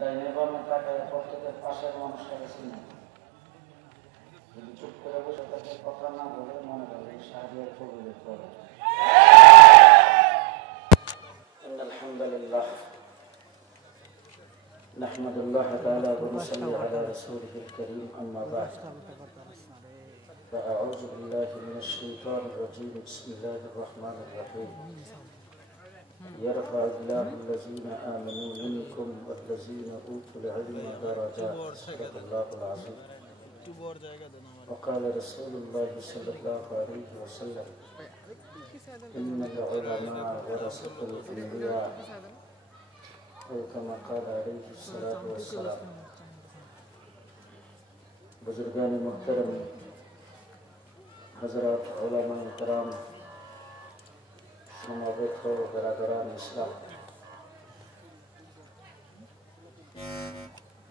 ডাইনে বামে তাকায় প্রত্যেকের পাশের মানুষটাকে চিনি। যদি চুপ করে বসে তাকে কথা না বলে মনে করে সাহায্যের কবির করে। আলহামদুলিল্লাহ نحمد الله تعالى ونصلي على رسوله الكريم أما بعد فأعوذ بالله من الشيطان الرجيم بسم الله الرحمن الرحيم يرفع الله الذين آمنوا منكم والذين أوتوا العلم درجات صدق الله العظيم وقال رسول الله صلى الله عليه وسلم إن العلماء ورثة الأنبياء كما قال عليه الصلاة والسلام बुजुर्गान मुहतरम हजरत उलमा करम समवेत बरादरान इस्लाम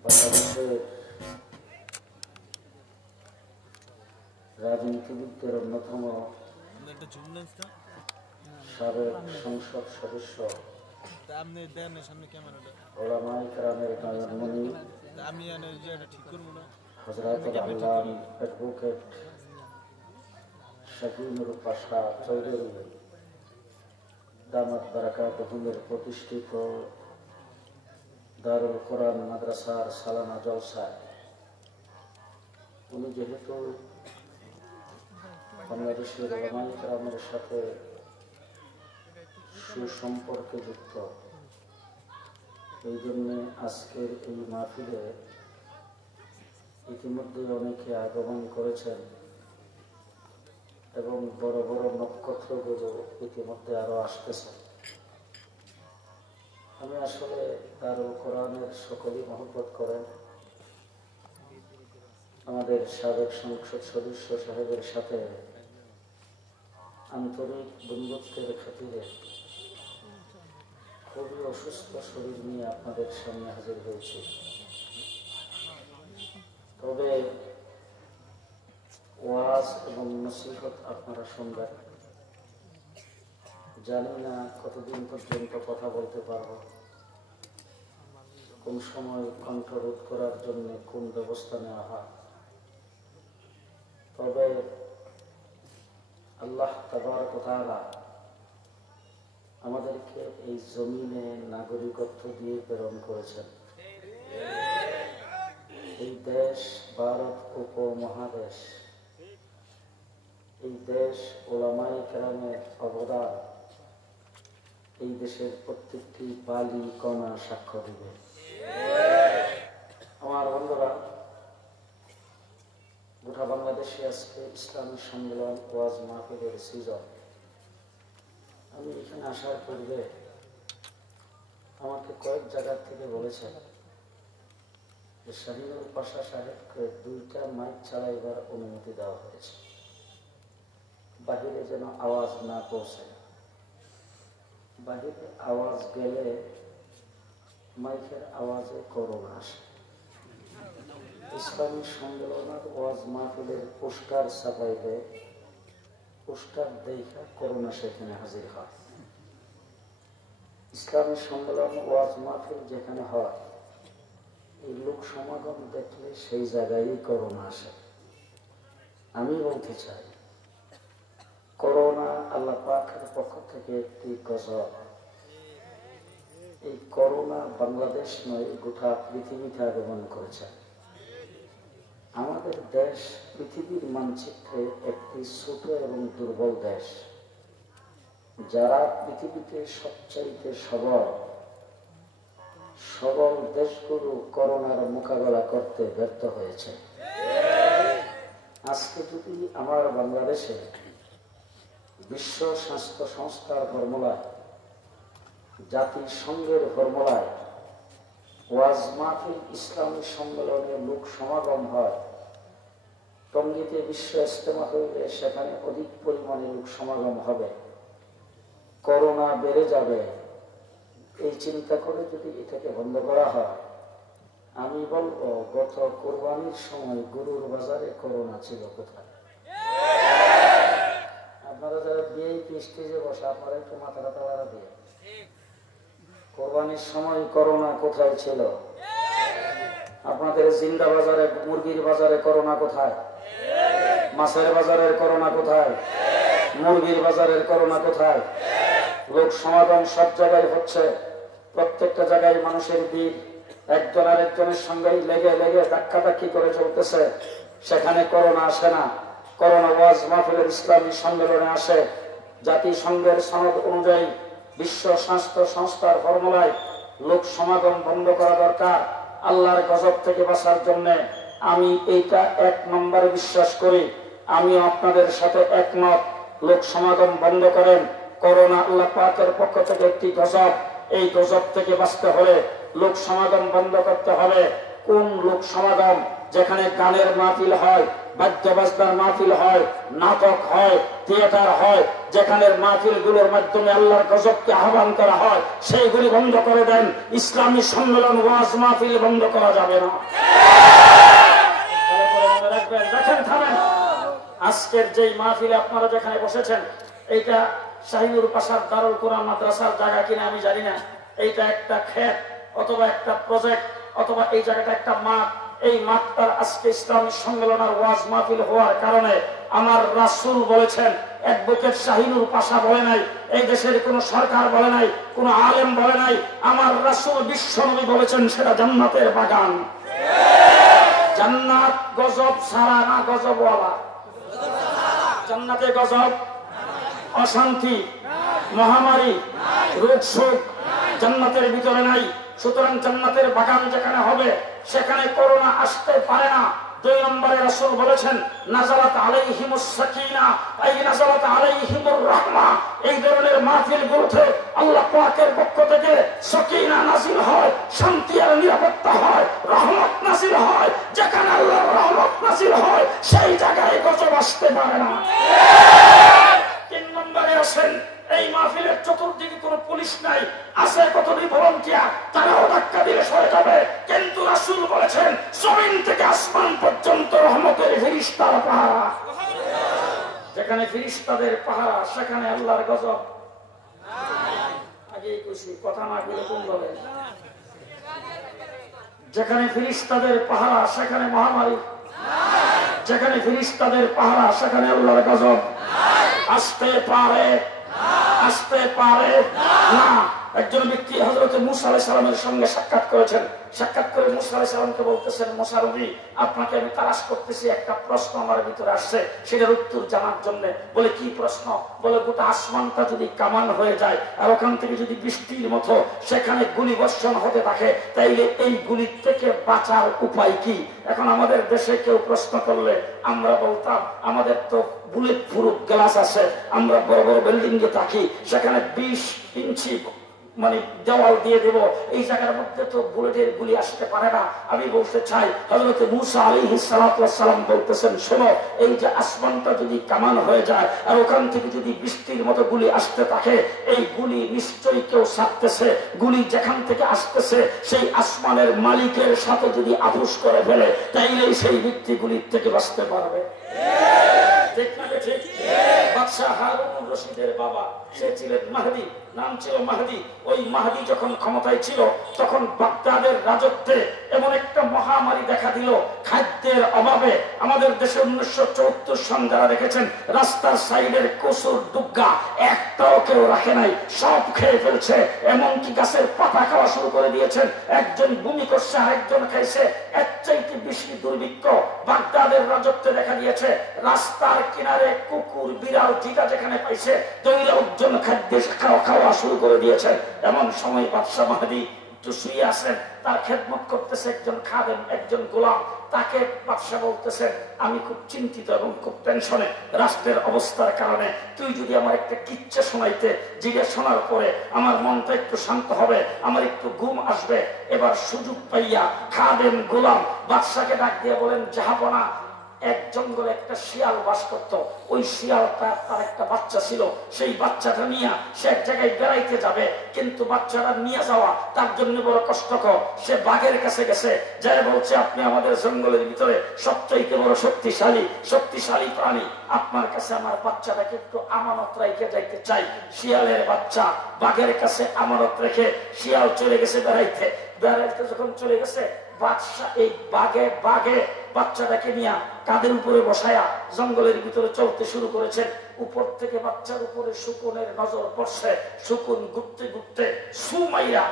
बांग्लादेशेर राजनीतिविदদের অন্যতম সাবেক সংসদ সদস্য ওলামায়ে কেরামের নয়নমণি হযরত আল্লাহ অ্যাডভোকেট শাহিনুর পাশা চৌধুরী দামাত বারাকাতুহুমের প্রতিষ্ঠিত দারুল কোরআন মাদ্রাসার সালানা জলসায় উনি যেহেতু বাংলাদেশের ওলামায়ে কেরামের সাথে সুসম্পর্কে যুক্ত, এই জন্য আজকের এই মাহফিলে ইতিমধ্যে অনেকে আগমন করেছেন এবং বড় বড় নক্ষত্রগুলো ইতিমধ্যে আরো আসতেছে। আমি আসলে দারুল কোরআনের সকলেই মহব্বত করেন। আমাদের সাবেক সংসদ সদস্য সাহেবের সাথে আন্তরিক বন্ধুত্বের খাতিরে খুবই অসুস্থ শরীর নিয়ে আপনাদের সামনে হাজির হয়েছে। তবে ওয়াজ এবং নসিহত আপনারা শুনবেন। জানি না কতদিন পর্যন্ত কথা বলতে পারবো, কোন সময় কণ্ঠরোধ করার জন্য কোন ব্যবস্থা নেওয়া হয়। তবে আল্লাহ তাবারক ওয়া তাআলা আমাদেরকে এই জমিনে নাগরিকত্ব দিয়ে প্রেরণ করেছেন। এই দেশ ভারত উপমহাদেশ, এই দেশ ওলামায়ে কেরামের অবদান এই দেশের প্রত্যেকটি বালি কণা সাক্ষ্য দিবে। আমার বন্ধুরা, গোটা বাংলাদেশে আজকে ইসলামী সম্মেলন ওয়াজ মাহফিলের সিজন। আমি এখানে আসার পূর্বে আমাকে কয়েক জায়গা থেকে বলেছেন যে শাহিনুর পাশা সাহেবকে 2টা মাইক চালাইবার অনুমতি দেওয়া হয়েছে, বাহিরে যেন আওয়াজ না পৌঁছে। বাহিরে আওয়াজ গেলে মাইকের আওয়াজে করোনা আসে। ইসলামী সম্মেলনের ওয়াজ মাহফিলের পোস্টার ছাপাইলে পোস্টার দেখা করোনা সেখানে হাজির হয়। ইসলামী সম্মেলন ওয়াজ মাহফিল যেখানে হয়, এই লোক সমাগম দেখলে সেই জায়গায় করোনা আসে। আমি বলতে চাই, করোনা আল্লাহ পাকের পক্ষ থেকে একটি গজব। এই করোনা বাংলাদেশ নয়, গোটা পৃথিবীতে আগমন করেছে। আমাদের দেশ পৃথিবীর মানচিত্রে একটি ছোট এবং দুর্বল দেশ। যারা পৃথিবীতে সবচাইতে সবল দেশগুলো করোনার মোকাবেলা করতে ব্যর্থ হয়েছে। আজকে যদি আমার বাংলাদেশে বিশ্ব স্বাস্থ্য সংস্থার ফর্মুলায়, জাতিসংঘের ফর্মুলায় ওয়াজ মাহফিল ইসলামী সম্মেলনে লোক সমাগম হয়, টঙ্গীতে বিশ্ব ইজতেমা হইলে সেখানে অধিক পরিমাণে লোক সমাগম হবে, করোনা বেড়ে যাবে, এই চিন্তা করে যদি এটাকে বন্ধ করা হয়, আমি বলবো গত কোরবানির সময় গরুর বাজারে করোনা ছিল কোথায়? আপনারা যারা ভিআইপি স্টেজে বসে, আপনারা একটু মাথা দিয়ে, কোরবানির সময় করোনা কোথায় ছিল? আপনাদের জিন্দা বাজারে, মুরগির বাজারে করোনা কোথায়? মাছের বাজারের করোনা কোথায়? মুরগির বাজারের করোনা কোথায়? লোক সমাগম সব জায়গায় হচ্ছে, প্রত্যেকটা জায়গায় মানুষের ভিড়, একজন আরেকজনের সঙ্গে লেগে লেগে ধাক্কাধাক্কি করে চলতেছে। সেখানে করোনা আসে না। করোনা ওয়াজ মাহফিলের ইসলামী সম্মেলনে আসে। জাতিসংঘের সনদ অনুযায়ী, বিশ্ব স্বাস্থ্য সংস্থার ফর্মুলায় লোক সমাগম বন্ধ করা দরকার আল্লাহর গজব থেকে বাঁচার জন্য। আমি এইটা 1 নম্বরে বিশ্বাস করি। আমি আপনাদের সাথে একমত। লোক সমাগম বন্ধ করেন। করোনা আল্লাহ পাকের পক্ষ থেকে একটি গজব। এই গজব থেকে বাঁচতে হলে লোক সমাগম বন্ধ করতে হবে। কোন লোক সমাগম? যেখানে গানের মাহফিল হয়, বাদ্যবাজনার মাহফিল হয়, নাটক হয়, থিয়েটার হয়, যেখানে মাহফিল গুলোর মাধ্যমে আল্লাহর গজবকে আহ্বান করা হয়, সেইগুলি বন্ধ করে দেন। ইসলামী সম্মেলন ওয়াজ মাহফিল বন্ধ করা যাবে না। দেখেন, থামেন। আজকের যে মাহফিলে আপনারা যেখানে বসেছেন, এইটা শাহিনুর পাশার দারুল কোরআন মাদ্রাসার জায়গা কিনা আমি জানি না। এইটা একটা ক্ষেত অথবা একটা প্রজেক্ট অথবা এই জায়গাটা একটা মাঠ। এই মাঠটার আজকে ইসলামী সম্মেলন আর ওয়াজ মাহফিল হওয়ার কারণে আমার রাসূল বলেছেন, অ্যাডভোকেট শাহিনুর পাশা বলে নাই, এই দেশের কোন সরকার বলে নাই, কোন আলেম বলে নাই, আমার রাসূল বিশ্বনবী বলেছেন সেটা জান্নাতের বাগান। জান্নাত গজব ছাড়া না গজবওয়ালা? জান্নাতে গজব, অশান্তি, মহামারী, রোগ শোক জান্নাতের ভিতরে নাই। সুতরাং জান্নাতের বাগান যেখানে হবে সেখানে করোনা আসতে পারে না। 2 নম্বরে রাসূল বলেছেন, নাযালাত আলাইহিমুস সাকিনা আই নাযালাত আলাইহিমুর রাহমা। এই ধরনের মাহফিলগুলোতে আল্লাহ পাকের পক্ষ থেকে সাকিনা নাযিল হয়, শান্তি আর নিরাপত্তা হয়, রহমত নাযিল হয়। যেখানে আল্লাহর রহমত নাযিল হয় সেই জায়গায় গজব আসতে পারে না। 3 নম্বরে আসেন, এই মাহফিলের চতুর্দিকে কোনো পুলিশ নাই, আছে কতটি ভলান্টিয়ার, তারাও ধাক্কা দিলে সরে যাবে। কিন্তু রাসূল বলেছেন, জমিন থেকে আসমান পর্যন্ত রহমতের ফেরেশতার পাহারা। যেখানে ফেরেশতাদের পাহারা সেখানে আল্লাহর গজব। আগেই কইছি, কথা না বলে কোন বলে? যেখানে ফেরেশতাদের পাহারা সেখানে মহামারী, যেখানে ফেরেশতাদের পাহারা সেখানে আল্লাহর গজব। আসতে পারে, আসতে পারে না। একজন ব্যক্তি হযরত মূসা আলাইহিস সালামের সঙ্গে সাক্ষাৎ করেছেন। সাক্ষাৎ করে মূসা আলাইহিস সালামকে বলতেছেন, মূসা নবী, আপনাকে আমি তালাশ করতেছি, একটা প্রশ্ন আমার ভিতরে আসছে, সেটার উত্তর জানার জন্য। বলে, কি প্রশ্ন? বলে, গোটা আসমানটা যদি কামান হয়ে যায় আর ওখান থেকে যদি বৃষ্টির মতো সেখানে গুলি বর্ষণ হতে থাকে, তাইলে এই গুলির থেকে বাঁচার উপায় কি? এখন আমাদের দেশে কেউ প্রশ্ন করলে আমরা বলতাম, আমাদের তো বুলেট প্রুফ গ্লাস আছে, আমরা বড় বড় বিল্ডিং এ থাকি, সেখানে 20 ইঞ্চি মানে দেওয়াল দিয়ে দেব, এই জায়গার মধ্যে তো বুলেটের গুলি আসতে পারে না। আমি বলতে চাই, হযরত মূসা আলাইহিস সালাতু ওয়াস সালাম বলতেছেন, শোনো, এই যে আসমানটা যদি কামান হয়ে যায় আর ওখান থেকে যদি বৃষ্টির মতো গুলি আসতে থাকে, এই গুলি নিশ্চয়ই কেউ ছাড়তেছে। গুলি যেখান থেকে আসতেছে সেই আসমানের মালিকের সাথে যদি আপোষ করে ফেলে, তাইলেই সেই ব্যক্তি গুলির থেকে বাঁচতে পারবে। ঠিক না ঠিক? বাদশাহ হারুনুর রশিদের বাবা, সে ছিলেন মাহদী, নাম ছিল মাহদী। ওই মাহদী যখন ক্ষমতায় ছিল তখন বাগদাদের রাজত্বে এমন একটা মহামারী দেখা দিল, খাদ্যের অভাবে। আমাদের দেশে 1974 সন যারা রেখেছেন, রাস্তার সাইডের কচুর দুগ্গা একটাও কেউ রাখে নাই, সব খেয়ে ফেলছে। এমনকি গাছের পাতা খাওয়া শুরু করে দিয়েছেন। একজন বমি করছে, আরেকজন খাইছে। এর চাইতে বেশি দুর্ভিক্ষ বাগদাদের রাজত্বে দেখা দিয়েছে। রাস্তার কিনারে কুকুর বিড়াল যেটা যেখানে পাইছে দৈনন্দিন খাদ্য খাওয়া শুরু করে দিয়েছে। এমন সময় বাদশাহ মাহদী একটু শুয়ে আছেন, তার খেদমত করতেছে একজন খাদেম, একজন গোলাম। তাকে বাদশাহ বলতেছেন, আমি খুব চিন্তিত এবং খুব টেনশনে রাষ্ট্রের অবস্থার কারণে। তুই যদি আমার একটা কিচ্ছা শোনাইতে, যেটা শোনার পরে আমার মনটা একটু শান্ত হবে, আমার একটু ঘুম আসবে। এবার সুযোগ পাইয়া খাদেম গোলাম বাদশাকে ডাক দিয়ে বলেন, জাহাপনা, এক জঙ্গলে একটা শিয়াল বাস করত। ওই শিয়ালটা তার একটা বাচ্চা ছিল, সেই বাচ্চাটা নিয়ে সে এক জায়গায় বেড়াইতে যাবে, কিন্তু বাচ্চাটা নিয়ে যাওয়া তার জন্য বড় কষ্টকর। সে বাঘের কাছে গেছে, যারা বলছে, আপনি আমাদের জঙ্গলের ভিতরে সবচাইতে বড় শক্তিশালী প্রাণী, আপনার কাছে আমার বাচ্চাটাকে একটু আমানত রেখে যাইতে চাই। শিয়ালের বাচ্চা বাঘের কাছে আমানত রেখে শিয়াল চলে গেছে বেড়াইতে। বেড়াইতে যখন চলে গেছে, বাদশাহ এই বাগে বাগে বাচ্চাটাকে নিয়ে কাদের উপরে বসায়া জঙ্গলের ভিতরে চলতে শুরু করেছেন। উপর থেকে বাচ্চার উপরে শকুনের নজর পড়ছে। শকুন ঘুরতে ঘুরতে সুমাইয়া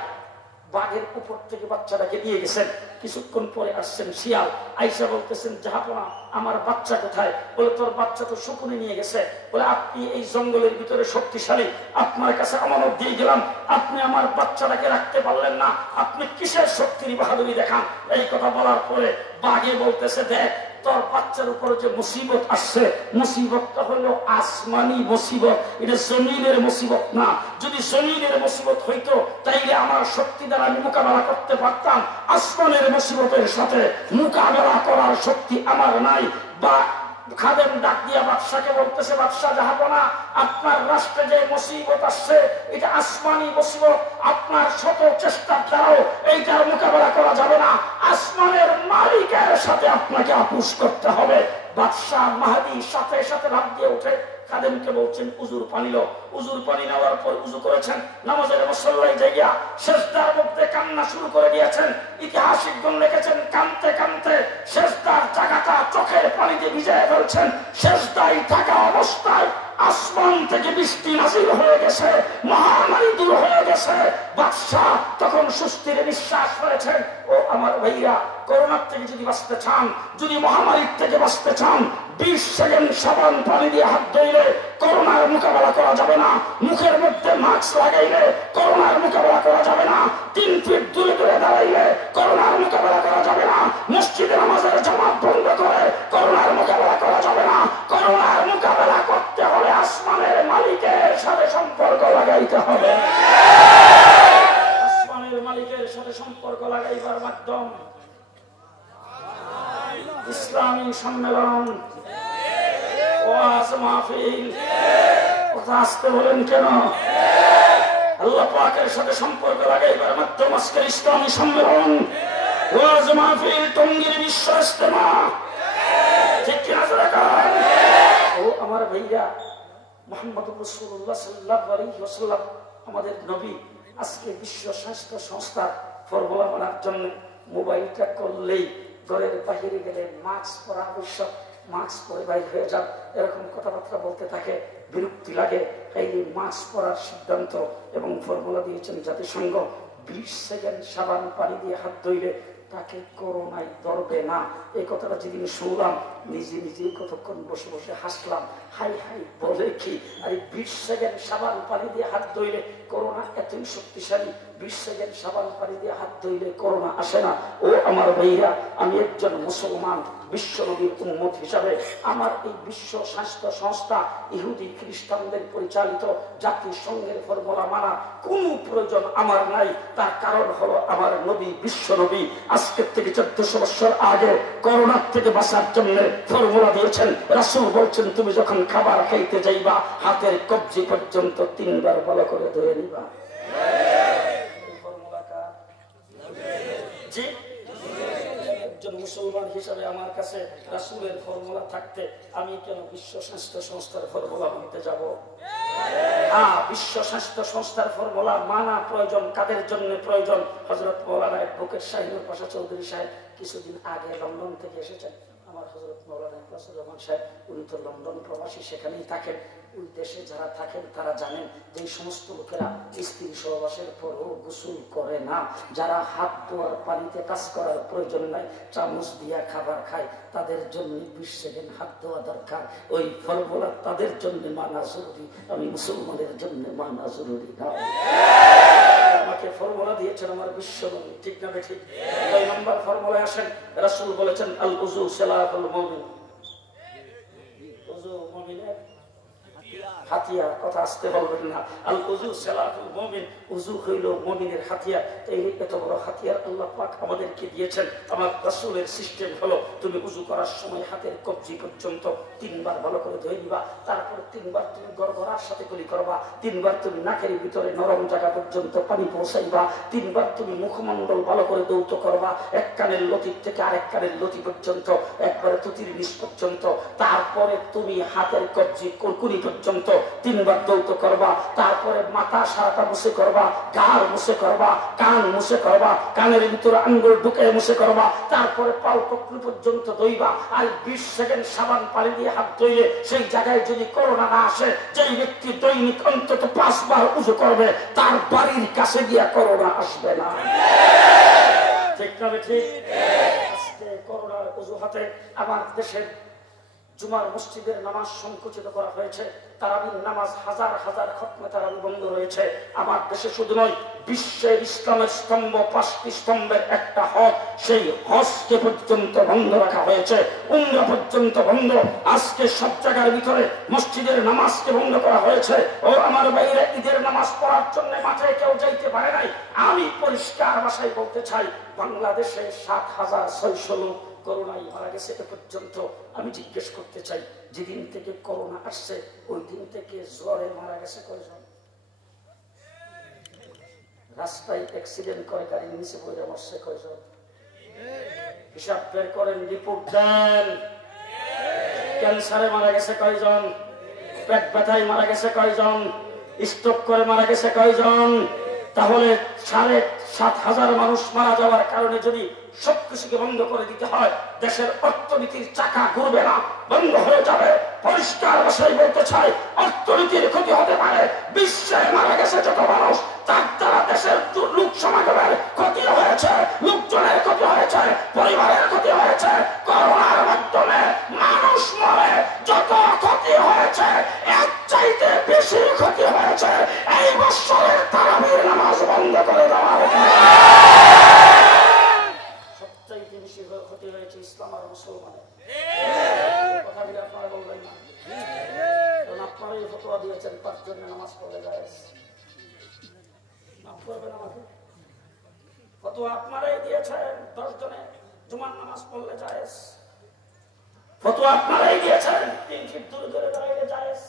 বাঘের উপর থেকে বাচ্চাটাকে নিয়ে গেছেন। কিছুক্ষণ পরে আসছেন শিয়াল, আইসা বলতেছেন, জাহাপনা আমার বাচ্চা কোথায়? বলে, তোর বাচ্চা তো শকুনে নিয়ে গেছে। বলে, আপনি এই জঙ্গলের ভিতরে শক্তিশালী, আপনার কাছে আমানত দিয়ে গেলাম, আপনি আমার বাচ্চাটাকে রাখতে পারলেন না, আপনি কিসের শক্তির বাহাদুরি দেখান? এই কথা বলার পরে বাঘে বলতেছে, দেখ তোর বাচ্চার উপরে যে মুসিবত আসছে, মুসিবতটা হলো আসমানি মুসিবত, এটা জমিনের মুসিবত না। যদি জমিনের মুসিবত হইতো তাইলে আমার শক্তি দ্বারা আমি মোকাবেলা করতে পারতাম, আসমানের মুসিবতের সাথে মোকাবেলা করার শক্তি আমার নাই। বা খাদেম ডাক দিয়া বাদশাকে বলতেছে, বাদশাহ জাহাপনা আপনার রাষ্ট্রে যে মুসিবত আসছে এটা আসমানি মুসিবত, আপনার শত চেষ্টার দ্বারাও এইটার মোকাবেলা করা যাবে না, আসমানের মালিকের সাথে আপনাকে আপোষ করতে হবে। বাদশাহ মাহদী সাথে সাথে লাফ দিয়ে উঠে খাদেমকে বলছেন, উজুর পানি লো। উজুর পানি নেওয়ার পর উজু করেছেন, নামাজের মুসল্লায় জায়গা সেজদার মধ্যে কান্না শুরু করে দিয়েছেন। ইতিহাসিকগণ লিখেছেন, কাঁদতে কাঁদতে সেজদার জায়গাটা চোখের পানিতে ভিজিয়ে ফেলছেন। সেজদায় থাকা অবস্থায় আসমান থেকে বৃষ্টি নাজিল হয়ে গেছে, মহামারী দূর হয়ে গেছে। বাদশাহ তখন সুস্থির নিঃশ্বাস ফেলেছেন। ও আমার ভাইরা, করোনার থেকে যদি বাঁচতে চান, যদি মহামারীর থেকে বাঁচতে চান, 20 সেকেন্ড সাবান পানি দিয়ে হাত ধুইলে করোনার মোকাবেলা করা যাবে না। মুখের মধ্যে মাস্ক লাগাইলে করোনার মোকাবেলা করা যাবে না। 3 ফিট দূরে দূরে দাঁড়াইলে করোনার মোকাবেলা করা যাবে না। মসজিদে নামাজের জামাত বন্ধ করে করোনার মোকাবেলা করা যাবে না। করোনার মোকাবেলা করতে হলে আসমানের মালিকের সাথে সম্পর্ক লাগাইতে হবে। আসমানের মালিকের সাথে সম্পর্ক লাগাইবার মাধ্যম ইসলামী সম্মেলন, ওয়াজ মাহফিল। কথা আসতে বলেন কেন? আল্লাহ পাকের সাথে সম্পর্ক লাগাইবার মাধ্যম আজকের ইসলামী সম্মেলন, ওয়াজ মাহফিল, টঙ্গীর বিশ্ব ইজতেমা। ঠিক কিনা জোরে? ও আমার ভাইয়া, মুহাম্মদ রাসূলুল্লাহ সাল্লাল্লাহু আলাইহি ওয়াসাল্লাম আমাদের নবী আজকে বিশ্ব স্বাস্থ্য সংস্থার ফর্মুলা মানার জন্য মোবাইলটা করলেই ঘরের বাহিরে গেলে মাস্ক পরা আবশ্যক, মাস্ক পরে বাইরে হয়ে যান, এরকম কথাবার্তা বলতে থাকে, বিরক্তি লাগে। এই মাস্ক পরার সিদ্ধান্ত এবং ফর্মুলা দিয়েছেন জাতিসংঘ। 20 সেকেন্ড সাবান পানি দিয়ে হাত ধুইলে তাকে করোনায় ধরবে না। এই কথাটা যেদিন শুনলাম নিজে নিজেই কতক্ষণ বসে বসে হাসলাম। হাই হাই বলে কি? আরে 20 সেকেন্ড সাবান পানি দিয়ে হাত ধুইলে করোনা এতই শক্তিশালী, 20 সেকেন্ড সাবান পানি দিয়ে হাত ধুইলে করোনা আসে না। ও আমার ভাইয়া, আমি একজন মুসলমান, বিশ্বনবীর উম্মত হিসাবে আমার এই বিশ্ব স্বাস্থ্য সংস্থা ইহুদি খ্রিস্টানদের পরিচালিত জাতিসংঘের ফর্মুলা মানা কোনো প্রয়োজন আমার নাই। তার কারণ হলো আমার নবী, বিশ্বনবী আজকের থেকে 1400 বছর আগে করোনার থেকে বাঁচার জন্য ফর্মুলা দিয়েছেন। রাসূল বলছেন, তুমি যখন খাবার খাইতে যাইবা হাতের কবজি পর্যন্ত 3 বার ভালো করে ধুয়ে নিবা। একজন মুসলমান হিসাবে আমার কাছে রাসূলের ফর্মুলা থাকতে আমি কেন বিশ্ব স্বাস্থ্য সংস্থার ফর্মুলা মানতে যাব? বিশ্ব স্বাস্থ্য সংস্থার ফর্মুলা মানা প্রয়োজন। কাদের জন্য প্রয়োজন? হযরত মাওলানা অ্যাডভোকেট শাহিনুর পাশা চৌধুরী সাহেব কিছুদিন আগে লন্ডন থেকে এসেছেন। আমার হযরত মাওলানা ইকবাসুর রহমান সাহেব, উনি তো লন্ডন প্রবাসী, সেখানেই থাকেন। ওই দেশে যারা থাকেন তারা জানেন যে সমস্ত লোকেরা স্ত্রী সহবাসের পরও গোসল করে না, যারা হাত ধোয়ার পানিতে কাজ করার প্রয়োজন নাই, চামচ দিয়া খাবার খায়, তাদের জন্য 20 সেকেন্ড হাত ধোয়া দরকার। ওই ফর্মুলা তাদের জন্য মানা জরুরি, আমি মুসলমানের জন্য মানা জরুরি না। আমাকে ফর্মুলা দিয়েছেন আমার বিশ্বনবী, ঠিক না ঠিক? 2 নম্বর ফর্মুলায় আসেন। রাসূল বলেছেন, আল উযু সালাতুল মুমিন। উযু মুমিনের হাতিয়ার। কথা আসতে বলবেন না। আল উযু সালাতুল মুমিন, উযু হইল মুমিনের হাতিয়ার। এই এত বড় হাতিয়ার আল্লাহ পাক আমাদেরকে দিয়েছেন। আমার রাসূলের সিস্টেম হলো, তুমি উযু করার সময় হাতের কবজি পর্যন্ত 3 বার ভালো করে ধুয়ে নিবা, তারপর 3 বার তুমি গড়গড়ার সাথে কুলি করবা, 3 বার তুমি নাকের ভিতরে নরম জায়গা পর্যন্ত পানি পৌঁছাইবা, 3 বার তুমি মুখমণ্ডল ভালো করে দৌত করবা, এক কানের লতি থেকে আরেক কানের লতি পর্যন্ত, একবারে তুতির নিচ পর্যন্ত, তারপরে তুমি হাতের কবজি কুলি পর্যন্ত তিনবার দৌত করবা, তারপরে মাথা সারাটা মুছে করবা, গাল মুছে করবা, কান মুছে করবা, কানের ভিতরে আঙ্গুল ঢুকে মুছে করবা, তারপরে পাও টুকরো পর্যন্ত ধুইবা। আর 20 সেকেন্ড সাবান পানি দিয়ে হাত ধুইলে সেই জায়গায় যদি করোনা না আসে, যেই ব্যক্তি দৈনিক অন্তত 5 বার উযু করবে তার বাড়ির কাছে গিয়া করোনা আসবে না। ঠিক না ঠিক? আজকে করোনার অজুহাতে আমার দেশের জুমার মসজিদের নামাজ সংকুচিত করা হয়েছে, তারাবির নামাজ হাজার হাজার খতমে তারাবি বন্ধ রয়েছে। আমার দেশে শুধু নয়, বিশ্বের ইসলামের স্তম্ভ 5টি স্তম্ভের একটা হজ, সেই হজকে পর্যন্ত বন্ধ রাখা হয়েছে, উমরা পর্যন্ত বন্ধ। আজকে সব জায়গার ভিতরে মসজিদের নামাজকে বন্ধ করা হয়েছে। ও আমার বাইরে ঈদের নামাজ পড়ার জন্য মাঠে কেউ যাইতে পারে নাই। আমি পরিষ্কার ভাষায় বলতে চাই, বাংলাদেশে 7,600 লোক করোনায় মারা গেছে এ পর্যন্ত। আমি জিজ্ঞেস করতে চাই, যেদিন থেকে করোনা আসছে ওই দিন থেকে জ্বরে মারা গেছে কয়জন? রাস্তায় অ্যাক্সিডেন্ট করে গাড়ির নিচে পড়ে মরছে কয়জন? হিসাব বের করেন, রিপোর্ট দেন। ক্যান্সারে মারা গেছে কয়জন? পেট ব্যথায় মারা গেছে কয়জন? স্ট্রোক করে মারা গেছে কয়জন? তাহলে 7,500 মানুষ মারা যাওয়ার কারণে যদি সবকিছুকে বন্ধ করে দিতে হয়, দেশের অর্থনীতির চাকা ঘুরবে না, বন্ধ হয়ে যাবে। পরিষ্কার ভাষায় বলতে চাই, অর্থনীতির ক্ষতি হতে পারে। বিশ্বে মারা গেছে যত মানুষ, তার দ্বারা দেশের লোক সমাগমের ক্ষতি হয়েছে, লোকজনের ক্ষতি হয়েছে, পরিবারের ক্ষতি হয়েছে। করোনার মাধ্যমে মানুষ মরে যত ক্ষতি হয়েছে, এর চাইতে বেশি ক্ষতি হয়েছে এই বছরের তারাবির নামাজ বন্ধ করে দেওয়ার সবচাইতে বেশি ক্ষতি হয়েছে ইসলাম আর মুসলমানের। কথা বলে আপনারা বলবেন না, কারণ আপনারাই ফতোয়া দিয়েছেন 5 জনে নামাজ পড়লে জায়েজ। মাফ করবেন আমাকে, ফতোয়া আপনারাই দিয়েছেন 10 জনে জুমার নামাজ পড়লে জায়েজ। ফতোয়া আপনারাই দিয়েছেন 3 ফিট দূরে দূরে দাঁড়াইলে জায়েজ,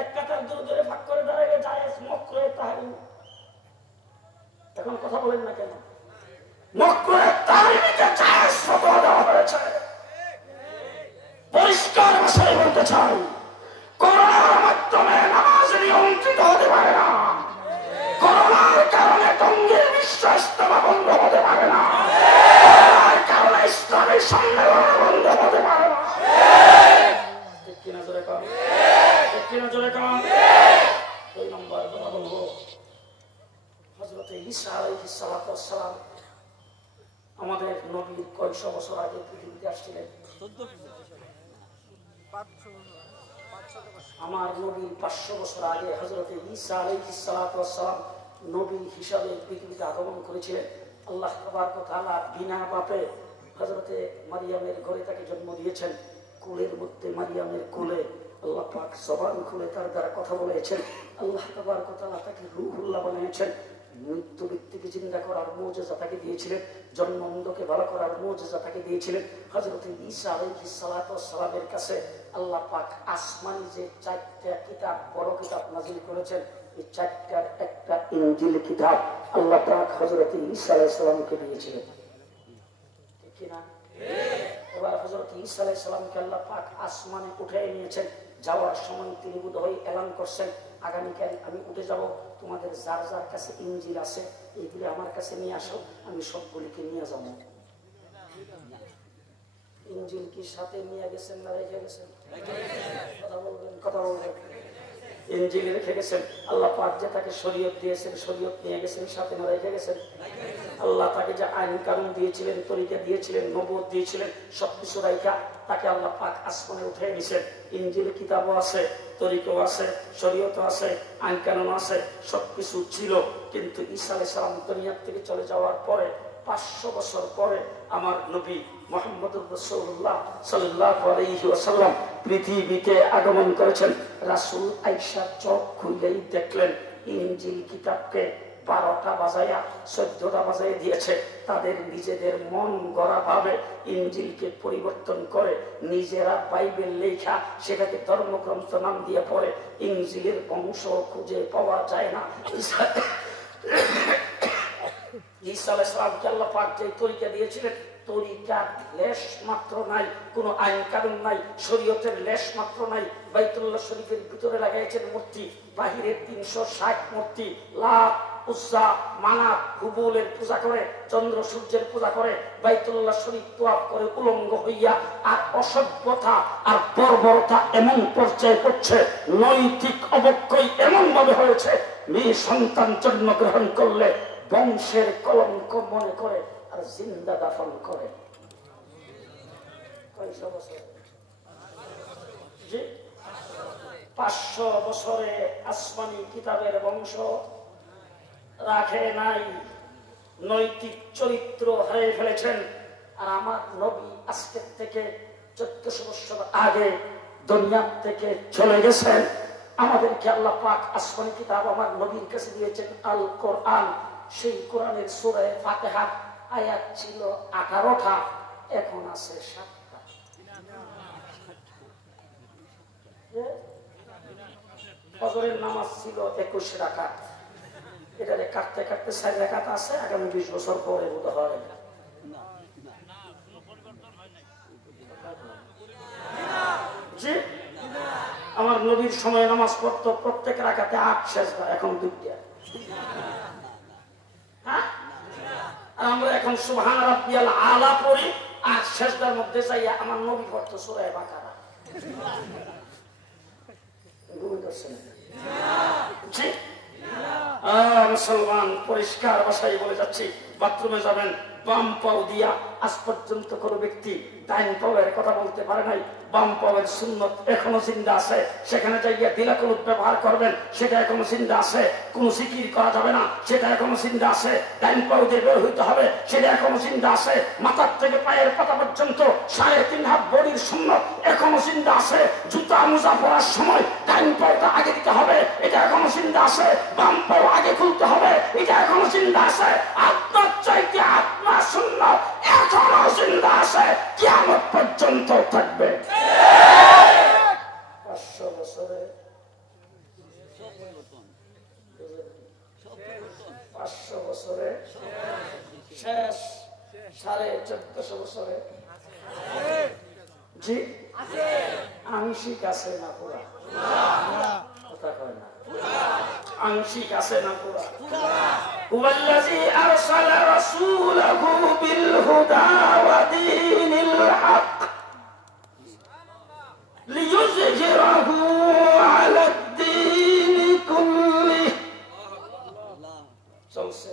1 কাতার দূরে দূরে ভাগ করে দাঁড়াইলে জায়েজ, মাকরুহ তাহরিম। এখন কথা বলেন না কেন? মাকরুহ তাহরিমকে জায়েজ ফতোয়া দেওয়া হয়েছে। পরিষ্কার ভাষায় বলতে চাই, করোনার মাধ্যমে নামাজ নিয়ন্ত্রিত হতে পারে না, করোনার কারণে টঙ্গীর বিশ্ব ইজতেমা বন্ধ হতে পারে না, করোনার কারণে ইসলামী সম্মেলন বন্ধ হতে পারে না। ঠিক কিনা জোরে কম? ঠিক কিনা জোরে কম? 2 নম্বর কথা বলবো, হযরত ঈসা আলাইহিস সালাতু ওয়াস সালাম আমাদের নবীর কয়শো বছর আগে পৃথিবীতে আসছিলেন? আমার নবীর 500 বছর আগে হযরত ঈসা আলাইহিস সালাতু ওয়াস সালাম নবী হিসাবে পৃথিবীতে আগমন করেছিলেন। আল্লাহ তাবারক ওয়া তাআলা বিনা বাপে হযরতে মারিয়ামের ঘরে তাকে জন্ম দিয়েছেন। কোলের মধ্যে মারিয়ামের কোলে আল্লাহ পাক জবান খুলে তার দ্বারা কথা বলেছেন। আল্লাহ তাবারক ওয়া তাআলা তাকে রূহুল্লাহ বানিয়েছেন। মৃত্যু ব্যক্তিকে জিন্দা করার মুজিজা তাকে দিয়েছিলেন, জন্ম অন্ধকে ভালো করার মুজিজা তাকে দিয়েছিলেন। হযরত ঈসা আলাইহিস সালাতু ওয়াস সালামের কাছে আল্লাহ পাক আসমানি যে 4টা কিতাব, বড় কিতাব নাযিল করেছেন, এই 4টার একটা ইনজিল কিতাব আল্লাহ পাক হযরত ঈসা আলাইহিস সালামকে দিয়েছিলেন। ঠিক কি না? এবার হযরত ঈসা আলাইহিস সালামকে আল্লাহ পাক আসমানে উঠিয়ে নিয়েছেন। যাওয়ার সময় তিনি বোধহয় এলান করছেন, আগামীকাল আমি উঠে যাব, তোমাদের যার যার কাছে ইনজিল আছে এইগুলি আমার কাছে নিয়ে আসো, আমি সবগুলিকে নিয়ে যাবো। ইনজিল কি সাথে নিয়ে গেছেন না রেখে গেছেন? কথা বলবেন, কথা বলবেন। ইনজিল রেখে গেছেন। আল্লাহ পাক যে তাকে শরীয়ত দিয়েছেন, শরীয়ত নিয়ে গেছেন, সাথে না রেখে গেছেন। আল্লাহ তাকে যে আইন কানুন দিয়েছিলেন, তরিকা দিয়েছিলেন, নবুয়ত দিয়েছিলেন, সবকিছু রাইখা তাকে আল্লাহ পাক আসমানে উঠে নিয়েছেন। ইনজিল কিতাবও আছে, তরিকাও আছে, শরীয়তও আছে, আইন কানুন আছে, সবকিছু ছিল। কিন্তু ঈসা আলাইহিস সালাম দুনিয়া থেকে চলে যাওয়ার পরে 500 বছর পরে আমার নবী মুহাম্মদুর রাসূলুল্লাহ সাল্লাল্লাহু আলাইহি ওয়াসাল্লাম পৃথিবীতে আগমন করেছেন। রাসূল আয়েশা চোখ খুলেই দেখলেন ইনজিল কিতাবকে 12টা বাজায়া 14টা বাজায় দিয়েছে। তাদের নিজেদের মন গড়া ভাবে ইনজিলকে পরিবর্তন করে নিজেরা বাইবেল লেখা সেটাকে ধর্মগ্রন্থ নাম দিয়ে পড়ে। ইনজিলের বংশ খুঁজে পাওয়া যায় না। ঈসা আলাইহিস সালামকে আল্লাহ পাক যে তরিকা দিয়েছিলেন, তরিকার লেশ মাত্র নাই, কোনো আইন কানুন নাই, শরীয়তের লেশ মাত্র নাই। বাইতুল্লাহ শরীফের ভিতরে লাগাইছেন মূর্তি, বাহিরে 360 মূর্তি, লাত, উজ্জা, মানাত, হুবুলের পূজা করে, চন্দ্র সূর্যের পূজা করে, বাইতুল্লাহ শরীফ তোয়াফ করে উলঙ্গ হইয়া। আর অসভ্যতা আর বর্বরতা এমন পর্যায়ে পড়ছে, নৈতিক অবক্ষয় এমন ভাবে হয়েছে, মেয়ে সন্তান জন্মগ্রহণ করলে বংশের কলঙ্ক মনে করে আর জিন্দা দাফন করে। 500 বছরে আসমানি কিতাবের বংশ রাখে নাই, নৈতিক চরিত্র হারিয়ে ফেলেছেন। আর আমার নবী আজকের থেকে 1400 বছর আগে দুনিয়া থেকে চলে গেছেন। আমাদেরকে আল্লাহ পাক আসমানি কিতাব আমার নবীর কাছে দিয়েছেন, আল কোরআন। সেই কোরআনের সূরা ফাতিহা আয়াত ছিল 18টা, এখন আছে 7টা। ফজরের নামাজ ছিল 21 রাকাত, এটারে কাটতে কাটতে 4 রাকাত আছে, আগামী 20 বছর পরে বোধ হয়। জি, আমার নবীর সময় নামাজ পড়তো প্রত্যেক রাকাতে 8 সেজদা, এখন 2টা। হ্যাঁ, আমরা এখন সুবহান রাব্বিয়াল আলা পড়ি, আর সেজদার মধ্যে যাইয়া আমার নবী পড়তো সূরা বাকারা। জি, মুসলমান পরিষ্কার ভাষায় বলে যাচ্ছি, বাথরুমে যাবেন, বাম পাও দিয়া আজ পর্যন্ত কোনো ব্যক্তি ডাইন পাওয়ের কথা বলতে পারে নাই। বাম পাওয়ের সুন্নত এখনো জিন্দা আছে, সেখানে যাইয়া দিলাকুলুত ব্যবহার করবেন, সেটা এখনো জিন্দা আছে। কোন জিকির করা যাবে না, সেটা এখনো জিন্দা আছে। ডাইন পাও দিয়ে বের হইতে হবে, সেটা এখনো জিন্দা আছে। মাথার থেকে পায়ের পাতা পর্যন্ত 3.5 হাত বডির সুন্নত এখনো জিন্দা আছে। জুতা মোজা পরার সময় ডাইন পাওটা আগে দিতে হবে, এটা এখনো জিন্দা আছে। বাম পাও আগে খুলতে হবে, এটা এখনো জিন্দা আছে। আপনার চাইতে আপনার সুন্নত এখনো জিন্দা আছে, কিয়ামত পর্যন্ত থাকবে। 500 বছরে 500 বছরে শেষ, 1450 বছরে জি আংশিক আছে না পুরা? কথা কয় না, আংশিক আছে না পুরা? হুয়াল্লাযী আরসালা রাসূলাহু বিল হুদা ওয়া দীনিল হক লিইয়ুযহিরাহু আলাদ দীনি কুল্লিহি। চলছে,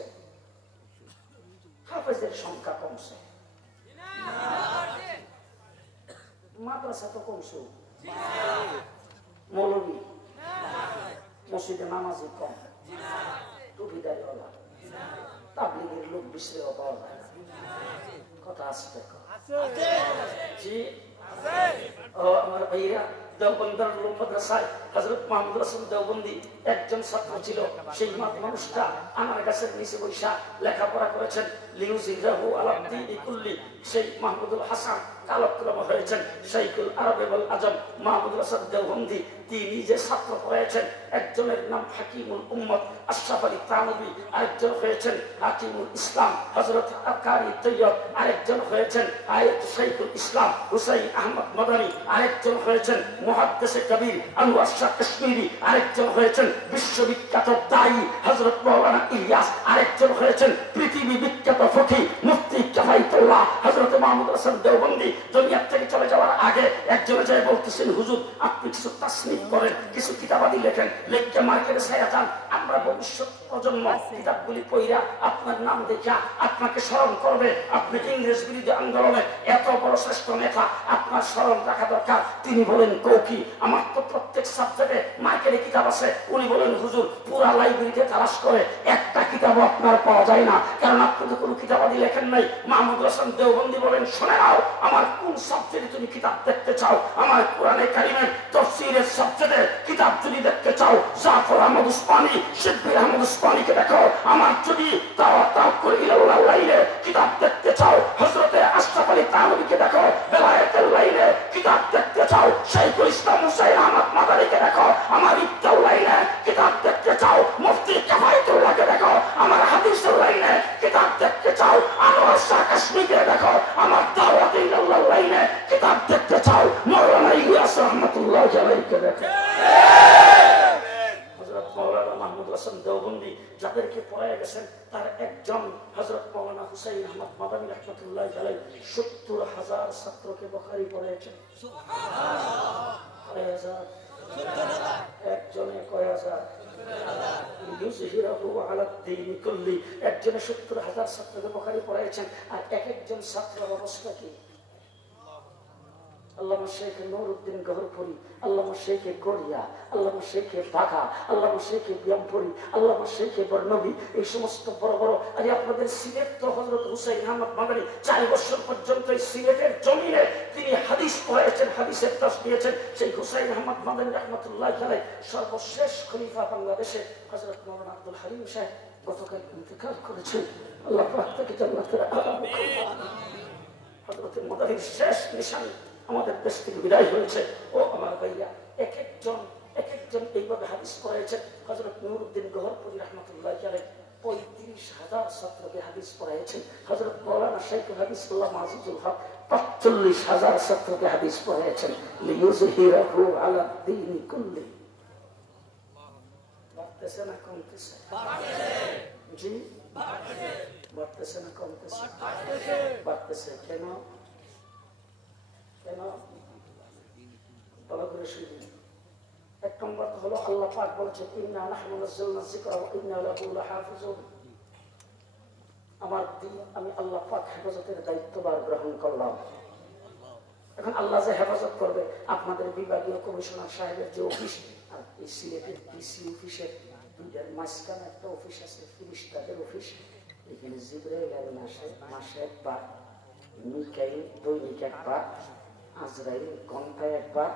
হাফেজের সংখ্যা কমছে, মাদ্রাসা তো কমছে, মৌলবী মসজিদে নামাজি কম, টুপিদারি ওলা, তাবলীগের লোক বিশ্রেও পাওয়া যায় না। কথা আসতে জি, ও আমার ভাইরা, দেওবন্দার লোক মাদ্রাসায় হযরত মুহাম্মদ রাসূল দেওবন্দি একজন ছাত্র ছিল। সেই মানুষটা আমার গাছের নিচে বৈশা লেখাপড়া করেছেন। লিইয়ুযহিরাহু আলা দীনি কুল্লি, সেই মাহমুদুল হাসান কালক্রম হয়েছেন শাইখুল আরবে ওয়াল আজম মাহমুদ রাসূল দেওবন্দি। তিনি যে ছাত্র পড়াইছেন, একজনের নাম হাকিমুল উম্মত আশরাফ আলী তানভী, আরেকজন হয়েছেন হাকিমুল ইসলাম হযরত কারি তৈয়ব, আরেকজন হয়েছেন আয়াত শাইখুল ইসলাম হুসাইন আহমদ মাদানী, আরেকজন হয়েছেন মুহাদ্দিসে কবির আনোয়ার শাহ কাশ্মীরি, আরেকজন হয়েছেন বিশ্ববিখ্যাত দায়ী হযরত মাওলানা ইলিয়াস, আরেকজন হয়েছেন পৃথিবী বিখ্যাত ফকিহ মুফতি কিফায়াতুল্লাহ হযরত মাহমুদ রাসূল দেওবন্দি। দুনিয়া থেকে চলে যাওয়ার আগে একজনে যায় বলতেছেন, হুজুর আপনি কিছু তাসনিফ করেন, কিছু কিতাবাদি লেখেন, লেখকে মার্কেটে ছায়া যান, আমরা ভবিষ্যৎ প্রজন্ম কিতাবগুলি পড়িয়া আপনার নাম দেখা আপনাকে স্মরণ করবে। আপনি ইংরেজ বিরোধী আন্দোলনে এত বড় শ্রেষ্ঠ নেতা, আপনার স্মরণ রাখা দরকার। তিনি বলেন, কৌকি আমার তো প্রত্যেক সাবজেক্টে মার্কেটে কিতাব আছে। উনি বলেন, হুজুর পুরা লাইব্রেরিতে তালাশ করে একটা কিতাবও আপনার পাওয়া যায় না, কারণ আপনি তো কোনো কিতাবাদি লেখেন নাই। মাহমুদ রাসূল দেওবন্দি বলেন, শুনে নাও, আমার কোন সাবজেক্টে তুমি কিতাব দেখতে চাও? আমার কোরআনে কারিমের তাফসীরের সাবজেক্টে কিতাব যদি দেখতে চাও, জাফর আহমদ উসমানী, শিববির আহমদ উসমানীকে দেখো। আমার যদি তাওয়াক্কুল ইলাল্লাহ লাইলে কিতাব দেখতে চাও, হযরতে আশরাফ আলী তানভীকে দেখো। বেলায়েতের লাইনে কিতাব দেখতে চাও, শাইখুল ইসলাম হুসাইন আহমদ মাদানীকে দেখো। আমার ইফতার লাইনে কিতাব দেখতে চাও, মুফতি কিফায়াতুল্লাহকে দেখো। আমার হাদিসের লাইনে কিতাব কাশ্মীরে দেখো, আমার দাওয়াত ইলাল্লাহ লাইনে কিতাব দেখতে চাও, মাওলানা ইলিয়াস রহমাতুল্লাহ আলাইহি দেখো। হযরত মাওলানা মাহমুদ হাসান দেওবন্দি যাদেরকে পড়ায় গেছেন, তার একজন হযরত মাওলানা হুসাইন আহমদ মাদানী রাহমাতুল্লাহ আলাইহি ৭০,০০০ ছাত্রকে বুখারী পড়াইছেন। সুবহানাল্লাহ। একজনে কয় হাজার, একজনে ৭০,০০০ ছাত্রকে বুখারী পড়াইছেন। আর এক একজন ছাত্রের অবস্থা কি? আল্লামা শেখ নুরউদ্দিন গহরপুরি, আল্লামা শেখ গড়িয়া, আল্লামা শেখ ঢাকা, আল্লামা শেখ বিয়ামপুরি, আল্লামা শেখ বর্ণবী, এই সমস্ত বড় বড়। আরে আপনাদের সিলেট তো হযরত হুসাইন আহমদ মাদানী ৪ বছর পর্যন্ত এই সিলেটের জমিনে তিনি হাদিস পড়াইছেন, হাদিসের ক্লাস দিয়েছেন। সেই হুসাইন আহমদ মাদানী রাহমাতুল্লাহ আলাইহি সর্বশেষ খলিফা বাংলাদেশে হযরত মাওলানা আব্দুল হালিম সাহেব গতকাল ইন্তেকাল করেছেন। আল্লাহ পাক তাকে জান্নাতের আলা মুকররম। হযরত মাদানীর শেষ নিশানি আমাদের দেশ থেকে বিদায় হয়েছে। ও আমার ভাইয়া, এক একজন এইভাবে হাদিস পড়াইছেন। হযরত নুরউদ্দিন গহরপুরি রাহমাতুল্লাহ আলাইহি ৩৫,০০০ ছাত্রকে হাদিস পড়াইছেন। হযরত মাওলানা শাইখুল হাদিস আল্লামা আজিজুল হক ৪৫,০০০ ছাত্রকে হাদিস পড়াইছেন। লিইউযহিরাহু আলা দ্বীনি কুল্লি। বাড়তেছে না কমতেছে? জি, বাড়তেছে না কমতেছে? বাড়তেছে। কেন? ভালো করে শুনুন। এক নম্বর হলো আল্লাহ পাক বলেছেন, ইন্না নাহনু নাযালনা যিকরা ওয়া ইন্না লাহু লাহাফিজুন। আমার দিন আমি আল্লাহ পাক হেফাজতের দায়িত্বভার গ্রহণ করলাম। এখন আল্লাহ যে হেফাজত করবে, আপনাদের বিভাগীয় কমিশনার সাহেবের যে অফিস আর এই সিলেটের ডিসি অফিসের দুইটার মাঝখানে একটা অফিস আছে, ফেরেশতাদের অফিস। এখানে জিবরাইল আসে মাসে একবার, মিকাইল দৈনিক একবার, আজরাইল ঘন্টায় একবার,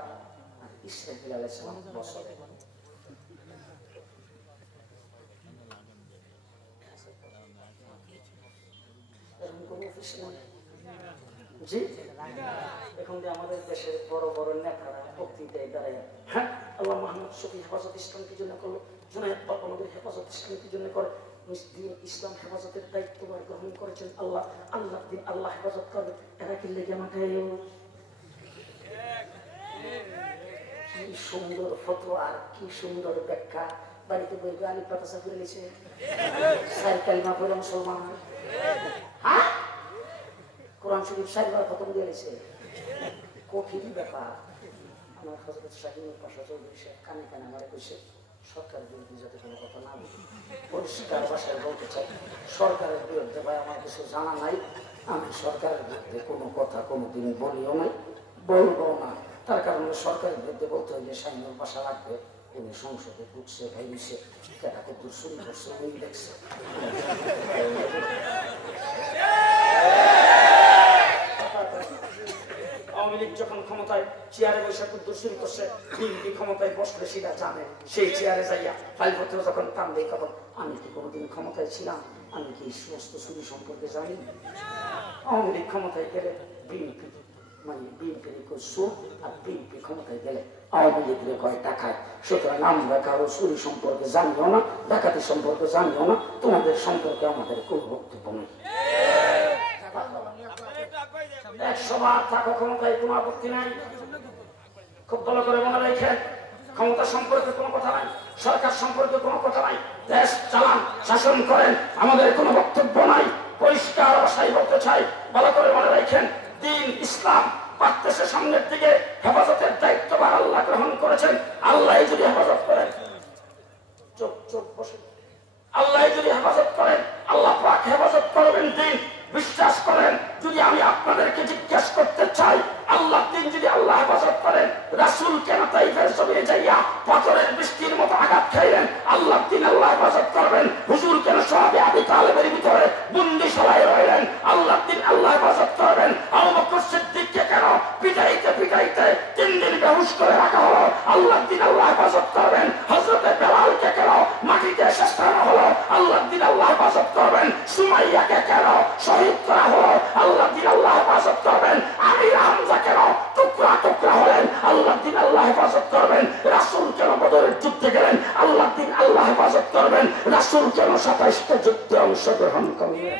আর ইসরাফিল আলাইহিস সালাম বছরে। এরকম কোন অফিস নেই। জি, এখন আমাদের দেশের বড় বড় নেতারা বক্তৃতায় দাঁড়ায়, হ্যাঁ আল্লাহ মাহমুদ শফি হেফাজত ইসলাম কি জন্য করলো, জুনায়েদ বাবনগর হেফাজত ইসলাম কি জন্য করে, দিন ইসলাম হেফাজতের দায়িত্বভার গ্রহণ করেছেন আল্লাহ। আল্লাহ দিন আল্লাহ হেফাজত করবে। এরা কি লেগে মাথায় কি সুন্দর ফতোয়া আর কি সুন্দর ব্যাখ্যা। বাড়িতে বই আলি পাতা চাপিয়ে নিছে, সাইকেল পড়ে মুসলমান হয়। হ্যাঁ, কোরআন শরীফ ৬০ খতম দিয়ে গেছে। কঠিন ব্যাপার। আমার হযরত শাহীনুর পাশা চৌধুরী সাহেব কানে কানে আমারে কইছে, সরকারের বিরুদ্ধে যাতে কোনো কথা না বলি। পরিষ্কার ভাষায় বলতে চাই, সরকারের বিরুদ্ধে ভাই আমার কিছু জানা নাই। আমি সরকারের বিরুদ্ধে কোনো কথা কোনোদিন বলিও নাই, বলবো না। তার কারণে সরকারের বিরুদ্ধে বলতে হইলে শাহীনুর পাশা লাগবে। উনি সংসদে ঢুকছে, ভাইছে কেটা কদ্দুর শুরু করছে, উনি দেখছে। আওয়ামী লীগ যখন ক্ষমতায় চেয়ারে বৈশাখ শুরু করছে, বিএনপি ক্ষমতায় বসলে সেটা জানে। সেই চেয়ারে যাইয়া ফাইলপত্র যখন টানবে, তখন আমি কি কোনোদিন ক্ষমতায় ছিলাম? আমি কি সমস্ত চুরি সম্পর্কে জানি? আওয়ামী লীগ ক্ষমতায় গেলে বিএনপি বিএনপির সুর, আর বিএনপি ক্ষমতায় গেলে আওয়ামী লীগের কয় টাকায়। সুতরাং আমরা কারো চুরি সম্পর্কে জানিও না, ডাকাতি সম্পর্কে জানিও না, তোমাদের সম্পর্কে আমাদের কোনো বক্তব্য নেই। ১০০ বার থাকো ক্ষমতায়, কোনো আপত্তি নাই। খুব ভালো করে মনে রাখেন, ক্ষমতা সম্পর্কে কোনো কথা নাই, সরকার সম্পর্কে কোনো কথা নাই। দেশ চালান, শাসন করেন, আমাদের কোনো বক্তব্য নাই। পরিষ্কার ভাষায় বলতে চাই, ভালো করে মনে রাখেন, দিন ইসলাম পারতেছে সামনের দিকে। হেফাজতের দায়িত্বভার আল্লাহ গ্রহণ করেছেন। আল্লাহ যদি হেফাজত করেন, চোখ বসে, আল্লাহ যদি হেফাজত করেন, আল্লাহ পাক হেফাজত করবেন। দিন বিশ্বাস করেন। যদি আমি আপনাদেরকে জিজ্ঞাসা করতে চাই, আল্লাহ দিন যদি আল্লাহ হেফাজত করেন, রাসূল কেন তাইফের জমিনে যাইয়া পাথরের বৃষ্টির মতো আঘাত খাইলেন? আল্লাহ দিন আল্লাহ হেফাজত করবেন। হুজুর কেন সাহাবে আবি তালেবের ভিতরে বন্দিশালায় রইলেন? আল্লাহ দিন আল্লাহ হেফাজত করবেন। আবু বকর সিদ্দিককে কেন পিটাইতে পিটাইতে ৩ দিন বেহুশ করে রাখা হলো? আল্লাহ দিন আল্লাহ হেফাজত করবেন। হযরতে বেলালকে কেন মাটিতে শেষ করা হলো? আল্লাহ দিন আল্লাহ হেফাজত করবেন। সুমাইয়াকে কেন শহীদ করা হলো? আল্লাহ দিন আল্লাহ হেফাজত করবেন। আমির হামজা কেন টুকরা টুকরা হলেন? আল্লাহ দিন আল্লাহ হেফাজত করবেন। রাসূল কেন বদরের যুদ্ধে গেলেন? আল্লাহ দিন আল্লাহ হেফাজত করবেন। রাসূল কেন ২৭টা যুদ্ধে অংশগ্রহণ করলেন?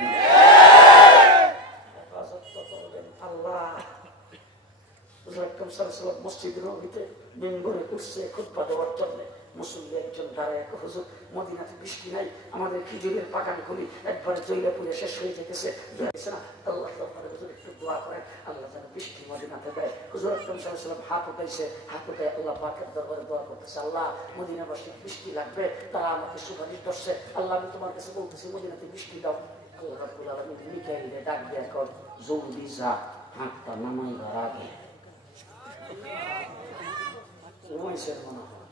আকরাম সাল্লাল্লাহু আলাইহি ওয়াসাল্লাম মসজিদের নববীতে মিম্বরে উঠছে খুতবা দেওয়ার জন্য। মুসল্লি একজন দাঁড়ায়, হুজুর মদিনাতে বৃষ্টি নাই, আমাদের খেজুরের বাগান গুলি একবারে জৈলা পুড়ে শেষ হয়ে যেতেছে না, আল্লাহ হুজুর একটু দোয়া করেন আল্লাহ যেন বৃষ্টি মদিনাতে দেয়। হুজুর আকরাম সাল্লাল্লাহু আলাইহি ওয়াসাল্লাম হাত উঠাইছে, হাত উঠায় আল্লাহ পাকের দরবারে দোয়া করতেছে, আল্লাহ মদিনাবাসী বৃষ্টি লাগবে, তারা আমাকে সুপারিশ করছে, আল্লাহ আমি তোমার কাছে বলতেছি মদিনাতে বৃষ্টি দাও। আল্লাহ রাব্বুল আলামিন মিকাইলে ডাক দেয়া কর জলদি যা, হাতটা নামাইবার আগে। ঘুমাইছেন মনে হয়,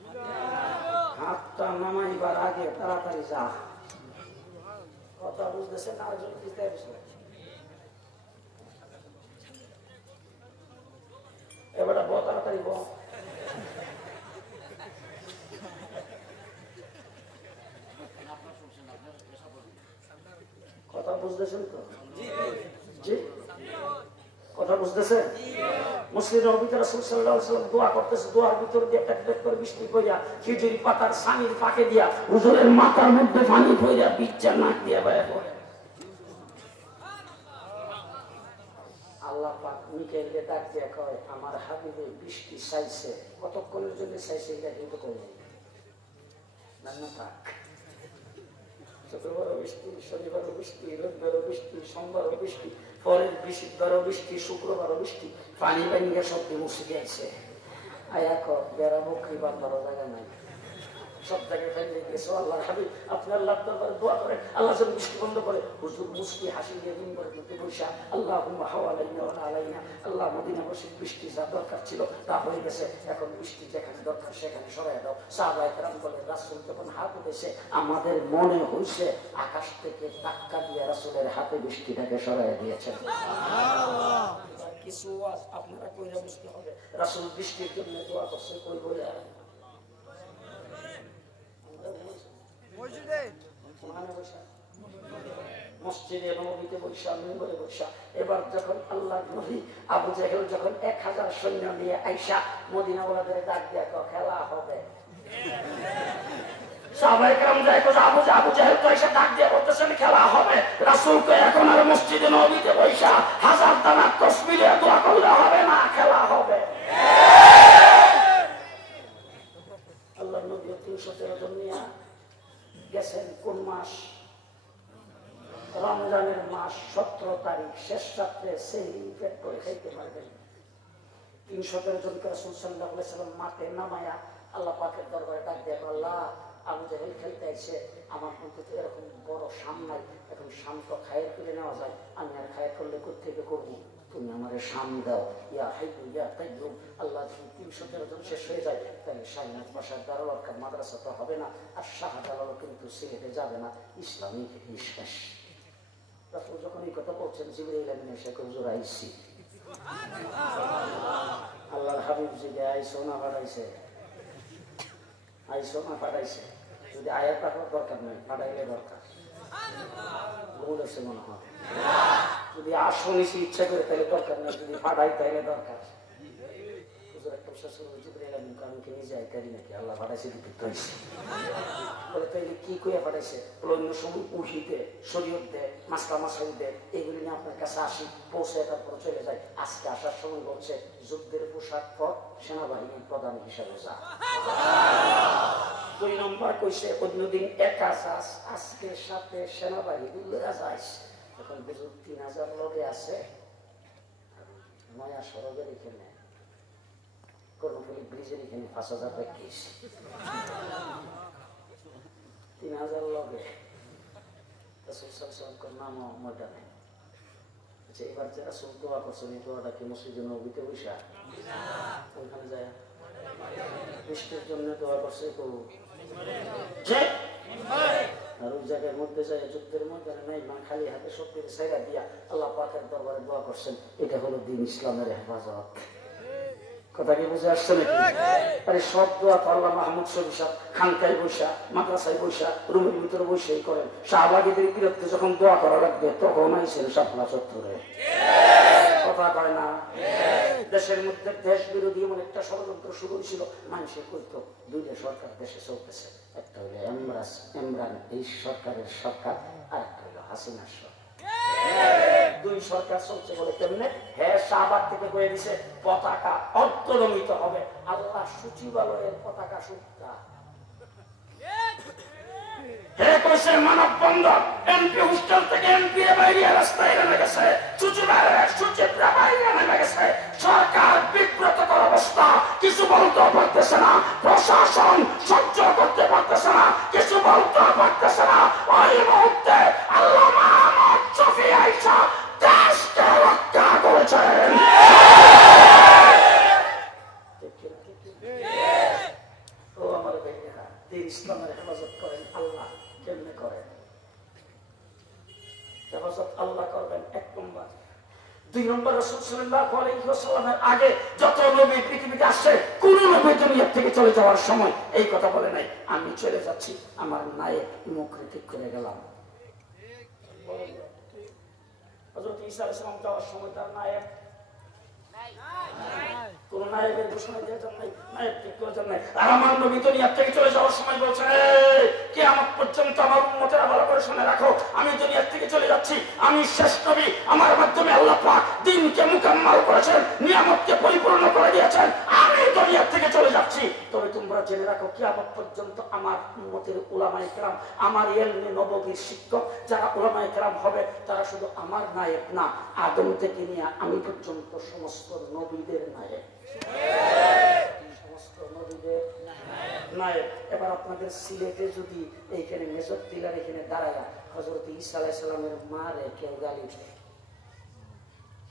হাতটা নামাইবার আগে তাড়াতাড়ি যা। কথা বুঝতেছেন? আর যদি বুঝতে পারছেন এবার তাড়াতাড়ি বল। কথা বুঝতেছেন তো? জি, কথা বুঝতেছেন? মুসলিম নবীতে রাসূল সাল্লাল্লাহু আলাইহি ওয়াসাল্লাম দোয়া করতেছে, দোয়ার ভিতর দিয়ে একটা করে বৃষ্টি কইরা খেজুরি পাতার সানির পাকে দিয়া হুজুরের মাথার মধ্যে পানি কইরা বিচ্ছা নাক দিয়া বাইরে পড়ে। আল্লাহ পাক মিকাইলকে ডাক দিয়া কয় আমার হাবিবে বৃষ্টি চাইছে, কতক্ষণের জন্য চাইছে এটা কিন্তু কই নাই না থাক। শুক্রবারও বৃষ্টি, শনিবারও বৃষ্টি, রবিবারও বৃষ্টি, সোমবারও বৃষ্টি, পরের বৃষ্টিবারও বৃষ্টি, শুক্রবারও বৃষ্টি, পানি পানিয়া সব মুছে গেছে। আয়া কর বেড়া মুখী বান্ধারও জায়গা নাই, সব জায়গায় ফেলে গেছে। আল্লাহ হাবিব আপনি আল্লাহ দরবারে দোয়া করেন আল্লাহ যেন বৃষ্টি বন্ধ করে। হুজুর মুস্কি হাসি দিয়ে মিম্বরে মধ্যে বসা আল্লাহুম্মা হাওয়ালাইনা ওয়া আলাইনা, আল্লাহ মদিনাবাসীর বৃষ্টি যা দরকার ছিল তা হয়ে গেছে, এখন বৃষ্টি যেখানে দরকার সেখানে সরাই দাও। সাহাবায়ে কেরাম বলে রাসূল যখন হাত উঠেছে আমাদের মনে হইছে আকাশ থেকে ধাক্কা দিয়ে রাসূলের হাতে বৃষ্টিটাকে সরাই দিয়েছেন। সুবহানাল্লাহ। কিছু আপনারা কইরা বুঝতে হবে রাসূল বৃষ্টির জন্য দোয়া করছে, কই বলে মসজিদে নববীতে বৈশা, মিম্বরে বৈশা। এবার যখন আল্লাহর নবী আবু জাহেল যখন 1000 সৈন্য নিয়ে আইসা মদিনাওয়ালাদের ডাক দিয়া খেলা হবে, সাহাবায়ে কেরাম যায় আবু জাহেল তো এসে ডাক দিয়া বলতেছেন খেলা হবে। রাসূল কয় এখন আর মসজিদে নববীতে বৈশা 1000 দানা তাসবিহে দোয়া করলে হবে না, খেলা হবে। আল্লাহর নবী 313 জন নিয়ে গেছেন কোন মাস? রমজানের মাস 17 তারিখ, শেষ রাত্রে সেহরি পেট করে খাইতে পারবেন। 313 জনকে রাসূল সাল্লাল্লাহু আলাইহি ওয়াসাল্লাম মাঠে নামায়া আল্লাহ পাকের দরবারে ডাক দিয়ে আল্লাহ আবু জাহেল খেলতে আইছে, আমার মধ্যে তো এরকম বড় শাম নাই, এখন শাম তো খায়ের তুলে নেওয়া যায়, আমি আর খায়ের করলে কোথেকে করবো, তুমি আমারে শাম দাও। ইয়া হাইয়ু ইয়া কাইয়্যুম। আল্লাহ যদি 313 জন শেষ হয়ে যায় তাহলে শাহীনাথ বাসার দারুল আরকাম মাদ্রাসা তো হবে না, আর শাহজালালও কিন্তু সিলেটে যাবে না, ইসলামিক শেষ। রাসূল যখন এই কথা বলছেন জিবরাইল আমিন এসে হুজুর আইছি। আল্লাহর হাবিব জিগে আইসো না পাঠাইছে, আইসো না পাঠাইছে, যদি আয়াত পাঠানোর দরকার নেই, পাঠাইলে দরকার বলেছে মনে হয়, যদি আসো নিছি ইচ্ছা করে তাহলে দরকার নেই, যদি পাঠাই তাহলে দরকার। হুজুর একটা শ্বশুর জিবরাইল আমিন কারণকে নিজে আইতারি নাকি আল্লাহ পাঠাইছে বিপদ হয়েছে বলে, তাইলে কি কইয়া পাঠাইছে? অন্য সময় উহিতে শরীয়ত দেয়, মাসলা মাসাইল দেয়, এগুলি নিয়ে আপনার কাছে আসি, পৌঁছে তারপর চলে যায়। আজকে আসার সময় বলছে যুদ্ধের পোশাক পর সেনাবাহিনীর প্রধান হিসাবে যা। 2 নম্বর কইছে অন্যদিন একা যাস, আজকে সাথে সেনাবাহিনী যাইস। এখন বুঝুন 3000 লোকে আছে নয়া সড়কের এখানে, কর্ণফুলী ব্রিজের এখানে 5000 প্র্যাকটিস, 3000 লোকে রাসূল সাল্লাল্লাহু আলাইহি নাম ময়দানে। আচ্ছা এবার যে রাসূল দোয়া করছেন এই দোয়াটা কি মসজিদে নববীতে বসা ওখানে যায় বৃষ্টির জন্য দোয়া করছে তো আর ওই জায়গার মধ্যে যায় যুদ্ধের ময়দানে নাই, মা খালি হাতে সব কিছু ছেড়ে দিয়া আল্লাহ পাকের দরবারে দোয়া করছেন। এটা হলো দ্বীন ইসলামের হেফাজত। কথা কি বুঝে আসছে নাকি? আরে সব দোয়া তো আল্লাহ মাহমুদ শরীফ সাহেব খানকায় বৈশা, মাদ্রাসায় বৈশা, রুমের ভিতরে বসেই করেন। শাহবাগীদের বিরুদ্ধে যখন দোয়া করা লাগবে তখন আইছেন শাপলা চত্বরে। কথা কয় না? দেশের মধ্যে দেশ বিরোধী এমন একটা ষড়যন্ত্র শুরু হয়েছিল, মানুষে কইতো 2টা সরকার দেশে চলতেছে, একটা হইলো ইমরান এই সরকারের সরকার, আর একটা হইলো হাসিনার সরকার। দুই সরকার চলছে বলে কেমনে? হ্যাঁ, শাহবাগ থেকে বয়ে দিছে পতাকা অর্ধনমিত হবে। আল্লাহ সচিবালয়ের পতাকা সুদ্ধা মানববন্ধন এমপি হোস্টেল থেকে এমপি বাইরে রাস্তায় নেমে গেছে, সচিবালয়ের সচিবরা বাইরে নেমে গেছে। সরকার বিব্রতকর অবস্থা, কিছু বলতে পারতেছে না, প্রশাসন সহ্য করতে পারতেছে না, কিছু বলতে পারতেছে না। ওই মুহূর্তে আল্লাহ মুহাম্মদ শফি আয়েশা দেশকে রক্ষা করেছেন। ও আমার ভাইয়েরা, দিন ইসলামের হেফাজত করেন আল্লাহ কেমনে করেন? হেফাজত আল্লাহ করবেন এক নম্বর। দুই নম্বর, রাসূল সাল্লাল্লাহু আলাইহি ওয়াসাল্লামের আগে যত নবী পৃথিবীতে আসে, কোন নবী দুনিয়া থেকে চলে যাওয়ার সময় এই কথা বলে নাই, আমি চলে যাচ্ছি, আমার নায়েব মুখে ঠিক করে গেলাম। হযরত ঈসা আলাইহিস সালাম যাওয়ার সময় তার নায়েব কোন নায়েবের ঘোষণা দিয়েছেন নাই, নায়েব ঠিক করেছেন নাই। আর আমার নবী দুনিয়া থেকে চলে যাওয়ার সময় বলছেন, কিয়ামত পর্যন্ত আমার উম্মতেরা ভালো করে শুনে রাখো, আমি দুনিয়া থেকে চলে যাচ্ছি, আমি শেষ নবী, আমার মাধ্যমে আল্লাহ পাক দ্বীনকে মুকাম্মাল করেছেন, নিয়ামতকে পরিপূর্ণ করে দিয়েছেন, আমি দুনিয়া থেকে চলে যাচ্ছি। তবে তোমরা জেনে রাখো, কিয়ামত পর্যন্ত আমার উম্মতের উলামায়ে কেরাম, আমার ইলমে নববীর শিক্ষক যারা উলামায়ে কেরাম হবে, তারা শুধু আমার নায়েব না, আদম থেকে নিয়ে আমি পর্যন্ত সমস্ত নবীদের নায়েব, সমস্ত নবীদের নায়েব। এবার আপনাদের সিলেটে যদি এইখানে মেজর টিলার এখানে দাঁড়ায় হযরত ঈসা আলাইহিস সালামের মারে কেউ গালি দেয়,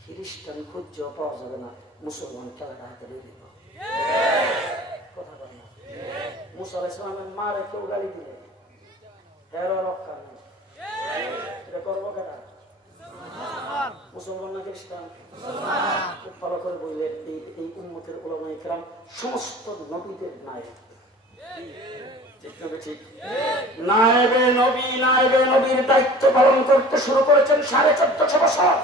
খ্রিস্টান খুঁজেও পাওয়া যাবে না, মুসলমান খেলাটা হাতে দিয়ে দিব। কথা বলে না, মুসা আলাইহিস সালামের মারে কেউ গালি দিলে এরও রক্ষা নেই। এটা করবো কেটা? মুসলমান না খ্রিস্টান? খুব ভালো করে বললেন, এই উম্মতের উলামায়ে কেরাম সমস্ত নবীদের নায়েব। নায়েবে নবী, নায়েবে নবীর দায়িত্ব পালন করতে শুরু করেছেন 1450 বছর।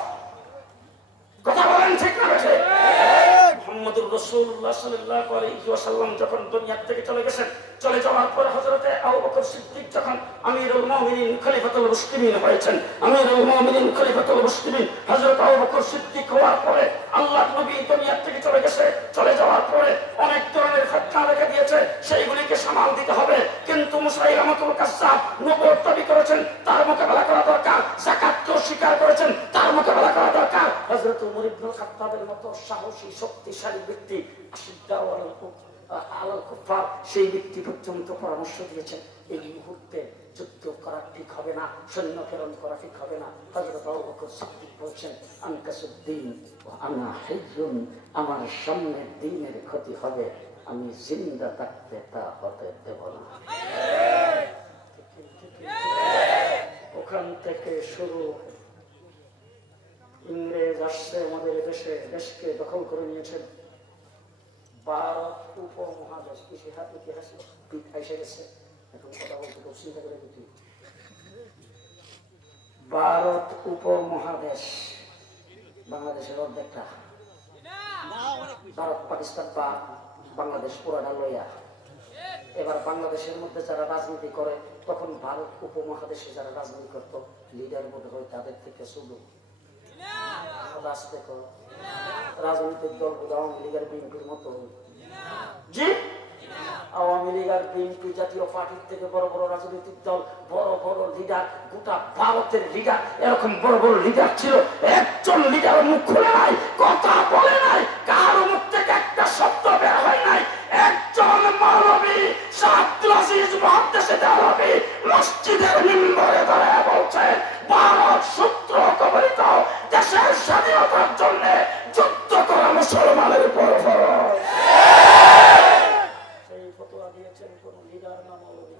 কথা বলেন ঠিক না? মুহাম্মদুর রাসূলুল্লাহ সাল্লাল্লাহু আলাইহি ওয়াসাল্লাম যখন দুনিয়া থেকে চলে গেছেন, চলে যাওয়ার পর হযরতে আবু বকর সিদ্দিক যখন আমিরুল মুমিনিন খলিফাতুল মুসলিমিন হয়েছেন, আমিরুল মুমিনিন খলিফাতুল মুসলিমিন হযরত আবু বকর সিদ্দিক হওয়ার পরে আল্লাহর নবী দুনিয়া থেকে চলে গেছে। চলে যাওয়ার পরে অনেক ধরনের ফিতনা দেখা দিয়েছে, সেইগুলিকে সামাল দিতে হবে। কিন্তু মুসাইলামাতুল কাজ্জাব নবুয়ত দাবি করেছেন, তার মোকাবেলা করা দরকার। যাকাতকে অস্বীকার করেছেন, তার মোকাবেলা করা দরকার। হযরত ওমর ইবনে খাত্তাবের মতো সাহসী শক্তিশালী ব্যক্তি সেই ব্যক্তি পর্যন্ত পরামর্শ দিয়েছেন, এই মুহূর্তে যুদ্ধ করা ঠিক হবে না, সৈন্য প্রেরণ করা ঠিক হবে না। হযরত আবু বকর সিদ্দিক বলছেন, আনকাসুদ্দিন আনা হাইয়ুন, আমার সামনে দ্বীনের ক্ষতি হবে, আমি জিন্দা থাকতে তা হতে দেব না। ওখান থেকে শুরু, ইংরেজ আসছে আমাদের দেশে, দেশকে দখল করে নিয়েছেন। ভারত উপমহাদেশ ইতিহাস এসে গেছে, এখন কথা বলতে খুব চিন্তা করে দিচ্ছি। ভারত উপমহাদেশ বাংলাদেশের অর্ধেকটা, ভারত পাকিস্তান বা বাংলাদেশ পুরাটা লইয়া। এবার বাংলাদেশের মধ্যে যারা রাজনীতি করে, তখন ভারত উপমহাদেশে যারা রাজনীতি করত, লিডার মধ্যে হয় তাদের থেকে শুধু রাজনৈতিক দল আওয়ামী লীগের বিএনপির মতো। জি, আওয়ামী লীগ আর বিএনপি জাতীয় পার্টির থেকে বড় বড় রাজনৈতিক দল, বড় বড় লিডার, গোটা ভারতের লিডার, এরকম বড় বড় লিডার ছিল। একজন লিডার মুখ খুলে নাই, কথা বলে নাই, কারো মুখ থেকে একটা শব্দ বের হয় নাই। একজন মৌলবী আব্দুল আজিজ মুহাদ্দিস আরবি মসজিদের মিম্বরে দাঁড়ায় বলছেন, ভারত সূত্র কবলিত দেশের স্বাধীনতার জন্য যুদ্ধ করা মুসলমানের উপর ফরজ। সেই ফতোয়া দিয়েছেন কোন লিডার না মৌলবী?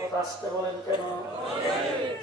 কথা আসতে বলেন কেন?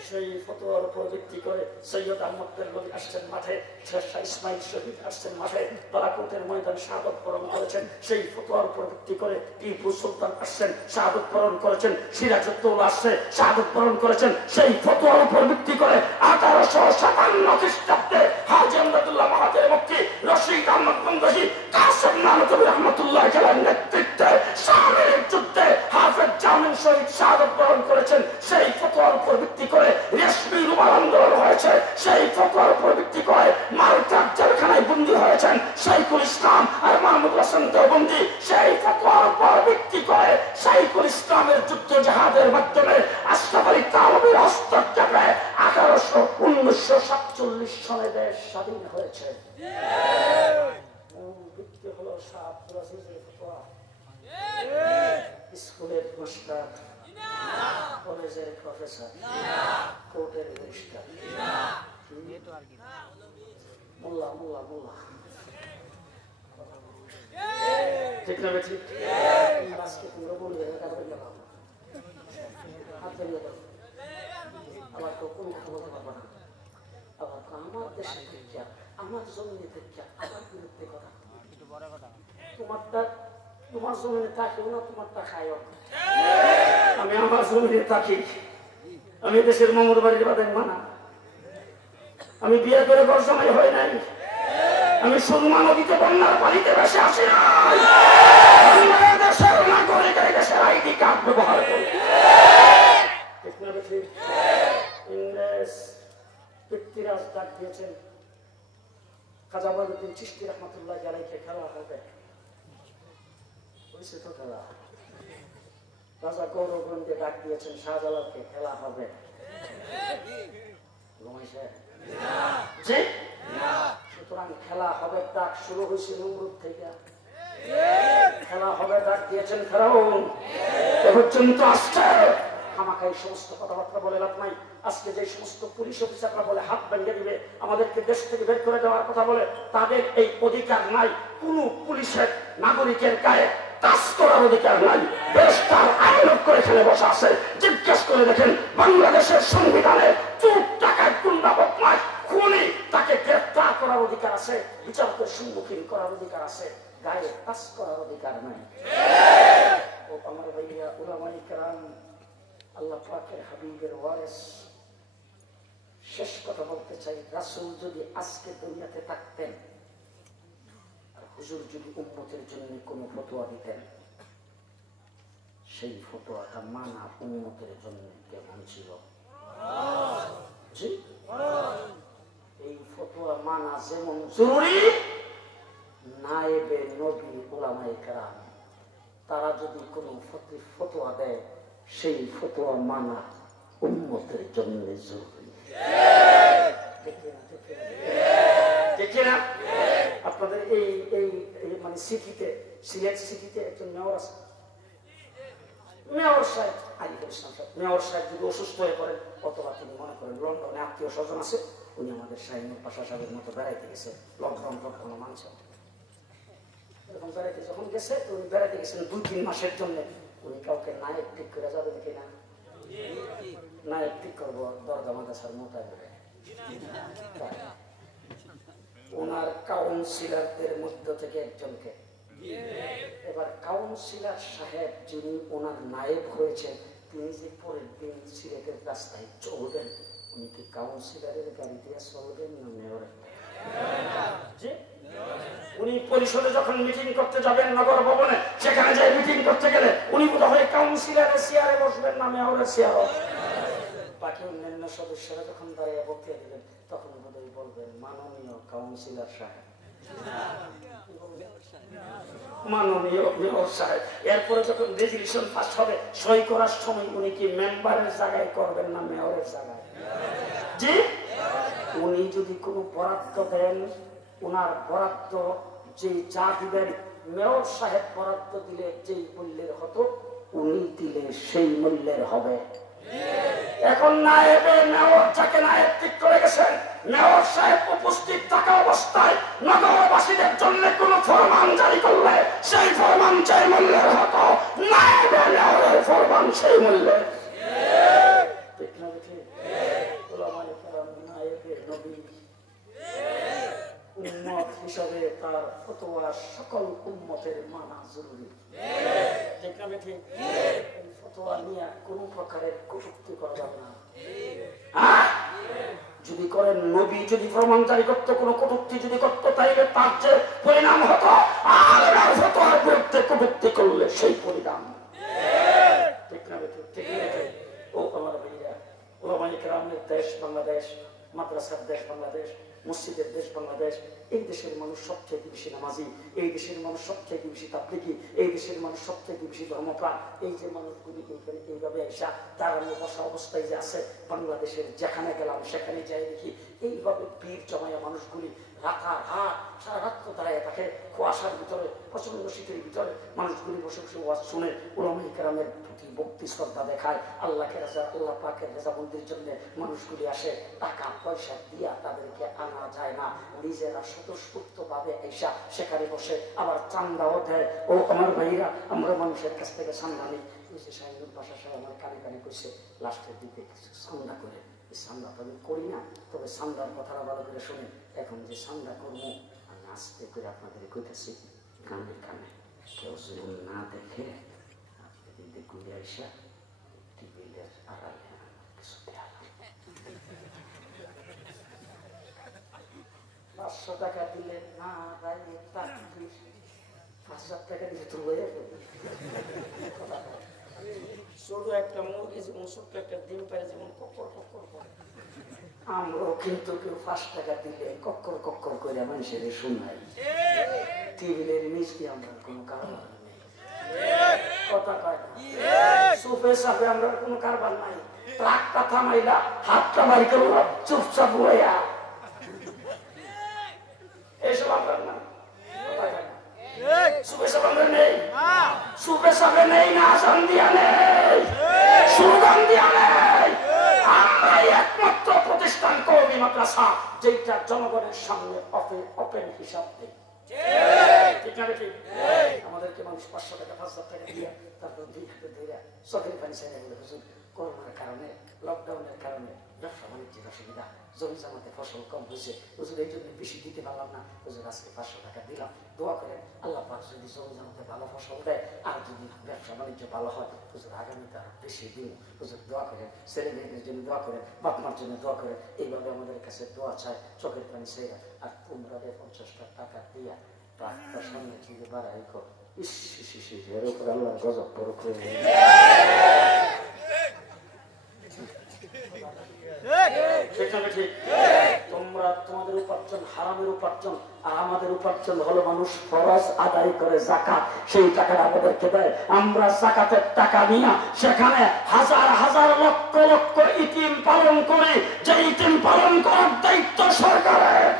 সেই ফতোয়ার উপর ভিত্তি করে সৈয়দ আহমদ বেরলভী আসছেন মাঠে, শেরশাহ ইসমাইল শহীদ আসছেন মাঠে, বালাকোটের ময়দান শাহাদত বরণ করেছেন। সেই ফতোয়ার উপর ভিত্তি করে টিপু সুলতান আসছেন, শাহাদত বরণ করেছেন। সিরাজউদ্দৌলা আসছে, শাহাদত বরণ করেছেন। সেই ফতোয়ার উপর ভিত্তি করে 1857 খ্রিস্টাব্দে হাজী আমদাদুল্লাহ মাহাথির মক্কি, রশিদ আহমদ বঙ্গশী, কাসেম নানতবী রহমাতুল্লাহ আলাইহির নেতৃত্বে শামের যুদ্ধে হাফেজ জামিল শহীদ শাহাদত বরণ করেছেন। সেই ফতোয়ার উপর ভিত্তি করে রেশমি রুমাল আন্দোলন হয়েছে, সেই ফতোয়ার উপর ভিত্তি করে মালটার জেলখানায় বন্দী হয়েছেন শাইখুল ইসলাম আর মাহমুদ হাসান দেওবন্দি, সেই ফতোয়ার উপর ভিত্তি করে শাইখুল ইসলামের যুদ্ধ জাহাদের মাধ্যমে আশরাফ আলী থানভীর হস্তক্ষেপে 1947 সনে দেশ স্বাধীন হয়েছে। ভিত্তি হলো শাহ আব্দুল আজিজের ফতোয়া। স্কুলের মাস্টার, কলেজের প্রফেসর, কোর্টের রেজিস্ট্রার, মোল্লা মোল্লা মোল্লা, ঠিক না ঠিক? আজকে তোমরা বলবে হাত ধরিয়ে দাও, আবার তো কোনো কথা বলতে পারবো না, আবার আমার দেশে থেকে আমার জমিনে থেকে আমার বিরুদ্ধে কথা, তোমারটা তোমার জমিনে থাকিও না, তোমারটা খাইও না। আমি আমার জমিনে থাকি, আমি দেশের মামুর বাড়ির বাদে মানা, আমি বিয়ে করে ঘর জামাই হয় নাই, আমি সুরমা নদীতে বন্যার পানিতে ভেসে আসি নাই, দেশের নাগরিক দেশের আইডি কার্ড ব্যবহার করি। ইংরেজ পৃথ্বীরাজ ডাক দিয়েছেন খাজা মঈনুদ্দিন চিশতি রহমাতুল্লাহ আলাইহি খেলা হবে, হয়েছে তো খেলা। রাজা গৌরবন্দে ডাক দিয়েছেন শাহজালালকে, খেলা হবে। সুতরাং খেলা হবে ডাক শুরু হয়েছে নমরুদ থেকে, খেলা হবে ডাক দিয়েছেন ফেরাউন, এ পর্যন্ত আসছে। আমাকে এই সমস্ত কথাবার্তা বলে লাভ নাই। আজকে যে সমস্ত পুলিশ অফিসাররা বলে হাত ভেঙে দিবে, আমাদেরকে দেশ থেকে বের করে দেওয়ার কথা বলে, তাদের এই অধিকার নাই। কোন পুলিশের নাগরিকের গায়ে টাচ করার অধিকার নাই। দেশ তার আইন করে খেলে বসা আছে। জিজ্ঞেস করে দেখেন বাংলাদেশের সংবিধানে চোর টাকায় গুন্ডা বদমাশ খুনি তাকে গ্রেফতার করার অধিকার আছে, বিচারকের সম্মুখীন করার অধিকার আছে, গায়ে টাচ করার অধিকার নাই। ও আমার ভাইয়া উলামায়ে কেরাম, আল্লাহ পাকের হাবিবের ওয়ারিস, শেষ কথা বলতে চাই, রাসূল যদি আজকে দুনিয়াতে থাকতেন আর হুজুর যদি উম্মতের জন্য কোনো ফতোয়া দিতেন, সেই ফতোয়াটা মানা উম্মতের জন্য কেমন ছিল? জি, এই ফতোয়া মানা যেমন জরুরি, নায়েবে নবী উলামায়ে কেরাম তারা যদি কোনো ফতোয়া দেয়, সেই ফতোয়া মানা উম্মতের জন্য জরুরি। দেখি না আপনাদের এই এই মানে সিটিতে, সিলেট সিটিতে একজন মেয়র আছে, মেয়র সাহেব আলিকুল ইসলাম সাহেব। মেয়র সাহেব যদি অসুস্থ হয়ে পড়েন, অথবা তিনি মনে করেন লন্ডনে আত্মীয় স্বজন আছে, উনি আমাদের শাহিনুর পাশা সাহেবের মতো বেড়াইতে গেছে, লকডাউন টকডাউন মানছে, এরকম বেড়াইতে যখন গেছে, উনি বেড়াইতে গেছেন 2-3 মাসের জন্য, উনি কাউকে নায়ক ঠিক করে যাবেন কিনা? নায়ক ঠিক করবো দরগা মাদ্রাসার মোতাবেক। ওনার কাউন্সিলরদের মধ্য থেকে একজনকে, এবার কাউন্সিলর সাহেব যিনি ওনার নায়েব হয়েছেন, তিনি যে পরের দিন সিলেটের রাস্তায় চলবেন, উনি কি কাউন্সিলরের গাড়ি দিয়ে চলবেন না মেয়রের? উনি পরিষদে যখন মিটিং করতে যাবেন নগর ভবনে, সেখানে যাই মিটিং করতে গেলে উনি বোধ হয় কাউন্সিলরের চেয়ারে বসবেন না মেয়রের চেয়ারে। বাকি অন্যান্য সদস্যরা যখন দাঁড়িয়ে বক্তৃতা দিবেন, তখন বোধহয় বলবেন মাননীয় কাউন্সিলর সাহেব, মাননীয় মেয়র সাহেব। এরপরে যখন রেজুলেশন পাস হবে, সই করার সময় উনি কি মেম্বারের জায়গায় করবেন না মেয়রের জায়গায়? জি, উনি যদি কোনো বরাদ্দ দেন, ওনার বরাদ্দ যে যা দিবেন, মেয়র সাহেব বরাদ্দ দিলে যেই মূল্যের হতো, উনি দিলে সেই মূল্যের হবে। এখন নায়েবে মেয়র যাকে নায়েব ঠিক করে গেছেন, মেয়র সাহেব উপস্থিত থাকা অবস্থায় নগরবাসীদের জন্য কোন ফরমান জারি করলে, সেই ফরমান সেই মূল্যের হতো, নায়েবে মেয়রের ফরমান সেই মূল্যের। ঠিক না? উলামায়ে কেরাম নায়েবে নবী, উম্মত হিসাবে তার ফতোয়া সকল উম্মতের মানা জরুরি। ঠিক না? ঠিক। ফতোয়া নিয়ে কোন প্রকারের কটূক্তি করা যাবে না। যদি করেন, নবী যদি প্রমাণ জারি করতে কোনো কটূক্তি যদি করতো, তাইলে তার যে পরিণাম হতো, আর ফতোয়ার বিরুদ্ধে কটূক্তি করলে সেই পরিণাম। ঠিক না? ঠিক। ও আমার ভাইয়া, দেশ বাংলাদেশ, মাদ্রাসার দেশ বাংলাদেশ, মসজিদের দেশ বাংলাদেশ। এই দেশের মানুষ সবচেয়ে বেশি নামাজি, এই দেশের মানুষ সবচেয়ে বেশি তাবলীগী, এই দেশের মানুষ সবচেয়ে বেশি ধর্মপ্রাণ। এই যে মানুষগুলি এইভাবে এসা দাঁড়ানো বসা অবস্থায় যে আছে, বাংলাদেশের যেখানে গেলাম সেখানে যাই দেখি এইভাবে ভিড় জমায়া মানুষগুলি রাতারাত সারা রাত্র দাঁড়ায় থাকে। কুয়াশার ভিতরে, প্রচন্ড শীতের ভিতরে মানুষগুলি বসে বসে ওয়াজ শুনে, উলামায়ে কেরামের প্রতি ভক্তি শ্রদ্ধা দেখায়। আল্লাহকে রাজা, আল্লাহ পাকের রেজামন্দির জন্য মানুষগুলি আসে। টাকা পয়সা দিয়া তাদেরকে আনা যায় না, নিজেরা স্বতঃস্ফূর্ত ভাবে এসা সেখানে বসে আবার চান্দাও দেয়। ও আমার ভাইরা, আমরা মানুষের কাছ থেকে চান্দা নিই। শাহিনুর বাসা সাহেব আমার কানে কানে কইছে লাস্টের দিকে কিছু চান্দা করে। এই চান্দা তো আমি করি না, তবে চান্দার কথাটা ভালো করে শুনে। এখন যে চান্দা করবো আমি আস্তে করে আপনাদের কইতেছি কানে কানে, কেউ যদি না দেখে আপনি ঘুরে আইসা টিভিলের আড়ালে কিছু দেওয়া 500 টাকা দিলে না বাইরে 5,000 টাকা দিলে তো হয়ে যাবে। ছোট একটা মুরগি যেমন ছোট্ট একটা ডিম পারে যেমন কক্কর কক্কর করে, আমরাও কিন্তু কেউ 5 টাকা দিলে কক্কর কক্কর করে মানুষের শুনাই। টিভিলের মিষ্টি আমরা কোনো কারবার নেই, কথা কয় না। সুপে সাপে আমরা কোনো কারবার নাই। ট্রাকটা থামাইলা, হাতটা বাড়ি করল, চুপচাপ হইয়া এইসব আমরা না, সুপে সাপ আমরা নেই, সুপে সাপে নেই, না আসান দিয়া নেই, সুগান দিয়া নেই। আমরাই একমাত্র প্রতিষ্ঠান কওমি মাদ্রাসা যেটা জনগণের সামনে ওপেন হিসাব দেয়। আমাদেরকে মানুষ 500 টাকা 5,000 টাকা দিয়ে তারপর 2 হাতে ধরে চোখের পানি ছেড়ে গেলে হুজুর করোনার কারণে, লকডাউনের কারণে ব্যবসা বাণিজ্যের অসুবিধা, জমি জামাতে ফসল কম হয়েছে হুজুর, এই জন্য বেশি দিতে পারলাম না হুজুর, আজকে 500 টাকা দিলাম। দোয়া করেন আল্লাহ পাক যদি জমি জামাতে ভালো ফসল দেয় আর যদি ব্যবসা বাণিজ্য ভালো হয় হুজুর আগামীতে আরো বেশি দিন। হুজুর দোয়া করেন, ছেলে মেয়েদের জন্য দোয়া করেন, বাপ মার জন্য দোয়া করেন। এইভাবে আমাদের কাছে দোয়া চায়, চোখের পানি ছেড়ে। আর তোমরা 50 টাকা দিয়া ট্রাকটার সামনে থেকে বাড়াই কর, এর উপর আল্লাহ গজব পড়ুক। তোমরা তোমাদের উপার্জন হারামের উপার্জন, আর আমাদের উপার্জন হলো মানুষ ফরজ আদায় করে যাকাত, সেই টাকাটা আমাদেরকে দেয়। আমরা যাকাতের টাকা নিয়ে সেখানে হাজার হাজার লক্ষ লক্ষ ইতিম পালন করি, যে ইতিম পালন করার দায়িত্ব সরকারের।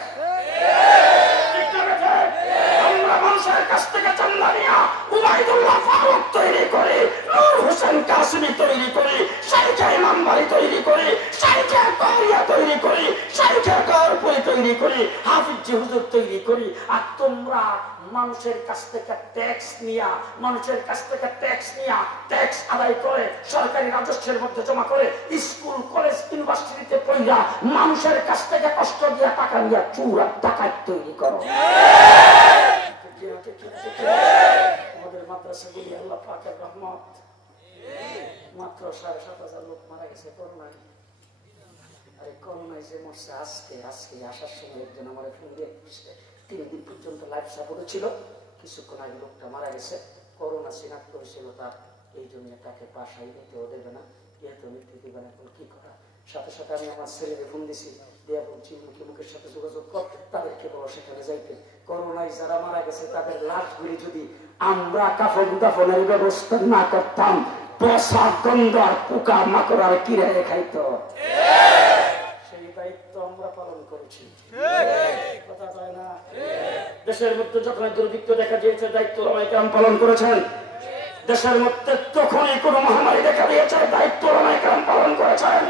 আমরা মানুষের কাছ থেকে চান্দা নিয়া উবাইদুল্লাহ ফারুক তৈরি করি, নূর হোসেন কাসিমি তৈরি করি, শাইখে ইমাম বাড়ি তৈরি করি, শাইখে কারিয়া তৈরি করি, শাইখে কারপুরি তৈরি করি, হাফিজ হুজুর তৈরি করি। আর তোমরা মানুষের কাছ থেকে ট্যাক্স নিয়া, মানুষের কাছ থেকে ট্যাক্স নিয়া ট্যাক্স আদায় করে সরকারি রাজস্বের মধ্যে জমা করে স্কুল কলেজ ইউনিভার্সিটিতে পড়িয়া মানুষের কাছ থেকে কষ্ট দিয়া টাকা নিয়া চুর আর ডাকাত তৈরি করো। আমাদের মাদ্রাসাগুলি আল্লাহ পাকের রহমত, মাত্র 7,500 লোক মারা গেছে করোনায়। আরে করোনায় যে মরছে আজকে আসার সময় একজন আমার ফোন দিয়ে 3 দিন পর্যন্ত লাইফ সাপোর্টে ছিল, কিছুক্ষণ আগে লোকটা মারা গেছে। করোনা চিনাক্ত হয়েছিল তার, এই জন্য তাকে বাসায় নিতেও দেবে না, ইয়েতেও নিতে দেবে না। এখন কি করা? সাথে সাথে আমি আমার ছেলেকে ফোন দিছি, দিয়া বলছি মুখের সাথে যোগাযোগ কর, তাদেরকে বলো সেখানে যাইতে। করোনায় যারা মারা গেছে তাদের লাশগুলি যদি আমরা কাফন দাফনের ব্যবস্থা না করতাম, বসা গন্ধ আর পোকা মাকড় আর কিরায় খাইতো। সেই দায়িত্ব আমরা পালন করেছি, কথা কয় না। দেশের মধ্যে যখন দুর্ভিক্ষ দেখা দিয়েছে দায়িত্ব ওলামায়ে কেরাম পালন করেছেন। দেশের মধ্যে তখনই কোন মহামারী দেখা দিয়েছে দায়িত্ব ওলামায়ে কেরাম পালন করেছেন।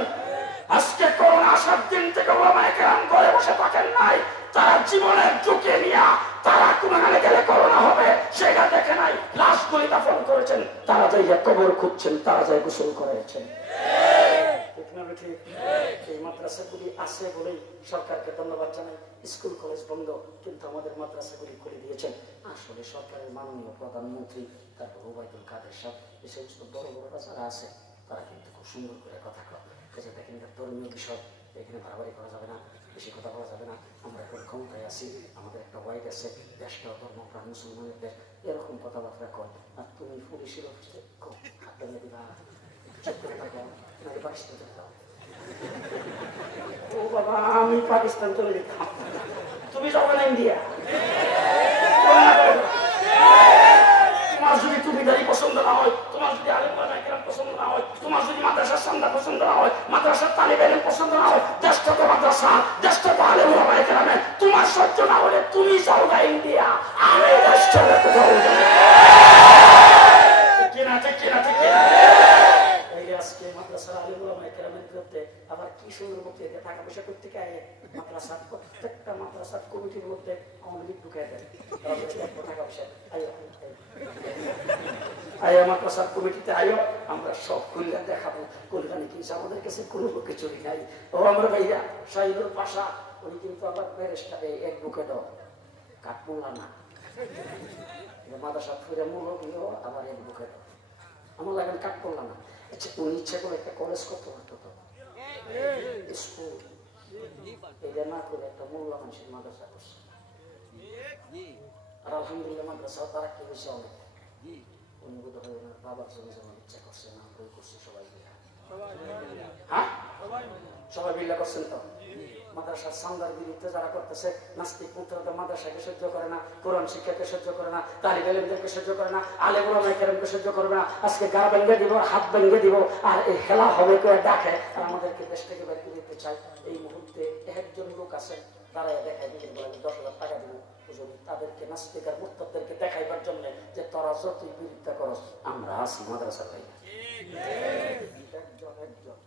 আজকে করোনা আসার দিন থেকে ওলামায়ে কেরাম ঘরে বসে থাকেন নাই, তারা জীবনের ঝুঁকি নিয়ে তারা কোনখানে গেলে করোনা হবে সেটা দেখে নাই, লাশগুলি দাফন করেছেন, তারা যাই কবর খুঁজছেন, তারা যাই গোসল করেছেন। এই মাদ্রাসাগুলি আছে বলেই সরকারকে ধন্যবাদ জানাই। স্কুল কলেজ বন্ধ, কিন্তু আমাদের মাদ্রাসাগুলি খুলে দিয়েছেন আসলে সরকারের মাননীয় প্রধানমন্ত্রী, তারপর ওবায়দুল কাদের সাহেব, এই সমস্ত বড় বড়রা যারা আছে তারা কিন্তু খুব সুন্দর করে কথা কয়। দেখেন ধর্মীয় বিষয় এখানে বাড়াবাড়ি করা যাবে না, বেশি কথা বলা যাবে না, আমরা এখন ক্ষমতায় আছি, আমাদের একটা ওয়াইড আছে, দেশটা ধর্মপ্রাণ মুসলমানের দেশ, এরকম কথাবার্তা কর। আর তুমি পুলিশের অফিসে হাত দিবা, চুপ করে থাকো, বাড়িতে দাও, ও বাবা, আমি পাকিস্তান চলে যেতাম, তুমি যাবে না ইন্ডিয়া। তোমার যদি চুড়িদারি পছন্দ না হয়, তোমার যদি আলেম ওলামায়ে কেরাম পছন্দ না হয়, তোমার যদি মাদ্রাসার সামনা পছন্দ না হয়, মাদ্রাসার তালিবে ইলম পছন্দ না হয়, দেশটা তো মাদ্রাসা, দেশটা তো আলেম ওলামায়ে কেরামের, তোমার সহ্য না হলে তুমি যাও না ইন্ডিয়া, আমি দেশ ছেড়ে কোথাও যাব না। কিনা ঠিক কিনা ঠিক কিনা। এই আজকে মাদ্রাসার আলেম ওলামায়ে কেরামের বিরুদ্ধে আবার কি সুন্দর বক্তৃতা, টাকা পয়সা করতে গিয়ে মাদ্রাসার প্রত্যেকটা মাদ্রাসার কমিটির মধ্যে আওয়ামী লীগ ঢুকে দেয়, টাকা পয়সা আয়ো মাদ্রাসার কমিটিতে আয়ো, আমরা সব খুললে দেখাবো কল্যাণী কিছু, আমাদের কাছে কোনো লোকে চুরি নাই। ও আমরা ভাইয়া শাহিদুল পাশা, উনি কিন্তু আবার এক বুকে দাও কাঠমোল্লা না, মাদ্রাসা ফিরে মূল আবার এক বুকে দাও, আমার লাগেন কাঠমোল্লা না। আচ্ছা, উনি ইচ্ছা করে একটা কলেজ করতে পারতো তো, স্কুল, এটা না করে একটা মোল্লা মানুষের মাদ্রাসা করছে, আর আলহামদুলিল্লাহ মাদ্রাসা তারা কি হয়েছে অনেক। উনি বোধ হয় ওনার বাবার জন্য যেমন ইচ্ছা করছে না, বই করছে সবাই মিলে। হ্যাঁ, সবাই মিলে করছেন তো। মাদ্রাসার সান্দার বিরুদ্ধে যারা করতেছে, নাস্তিক পুত্ররা মাদ্রাসাকে সহ্য করে না, কোরআন শিক্ষাকে সহ্য করে না, তালিব ইলমদেরকে সহ্য করে না, আলেম ওলামায়ে কেরামকে সহ্য করবে না, আজকে গা ভেঙে দিব, হাত ভেঙে দিব, আর এই খেলা হবে করে ডাকে, আর আমাদেরকে দেশ থেকে বের করে দিতে চায়। এই মুহূর্তে একজন লোক আছে, তারা দেখায় দিলেন বলে 10,000 টাকা দিব, তাদেরকে নাস্তিক আর মুরতাদদেরকে দেখাইবার জন্য যে তোরা যতই বিরোধিতা করস, আমরা আছি মাদ্রাসা ভাই। একজন একজন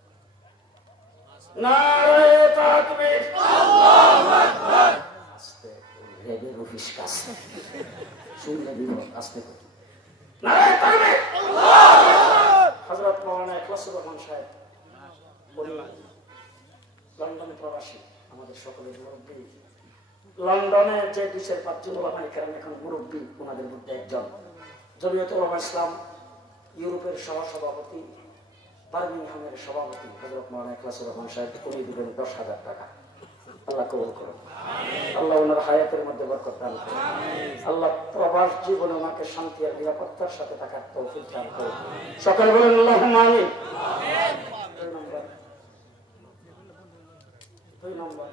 নারে তাকবীর, আল্লাহু আকবার, আস্তে রেবের অফিস কাছে শুনলে দিব, আস্তে নারে তাকবীর, আল্লাহু আকবার। হযরত মাওলানা ইখলাসুর রহমান সাহেব লন্ডনে প্রবাসী, আমাদের সকলের মুরব্বী। লন্ডনে যে 2-5 জন ওলামায়ে কেরাম এখন মুরব্বী, ওনাদের মধ্যে একজন। জমিয়ত উলামা ইসলাম ইউরোপের সভাপতি, বার্মিংহামের সভাপতি হযরত মাওলানা ইখলাসুর রহমান সাহেব, উনি দিবেন 10,000 টাকা। আল্লাহ কবুল করুন, আল্লাহ ওনার হায়াতের মধ্যে বরকত দান করুন, আল্লাহ প্রবাস জীবনে ওনাকে শান্তি আর নিরাপত্তার সাথে থাকার তৌফিক দান করুন। সকলে বলেন আল্লাহুম্মা আমিন। 2 নম্বর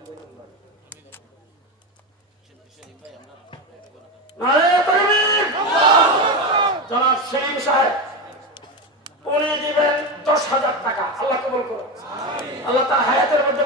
জনাব সেলিম সাহেব, উনি দিবেন 10,000 টাকা। আল্লাহ কবুল করুন, আল্লাহ তার হায়াতের মধ্যে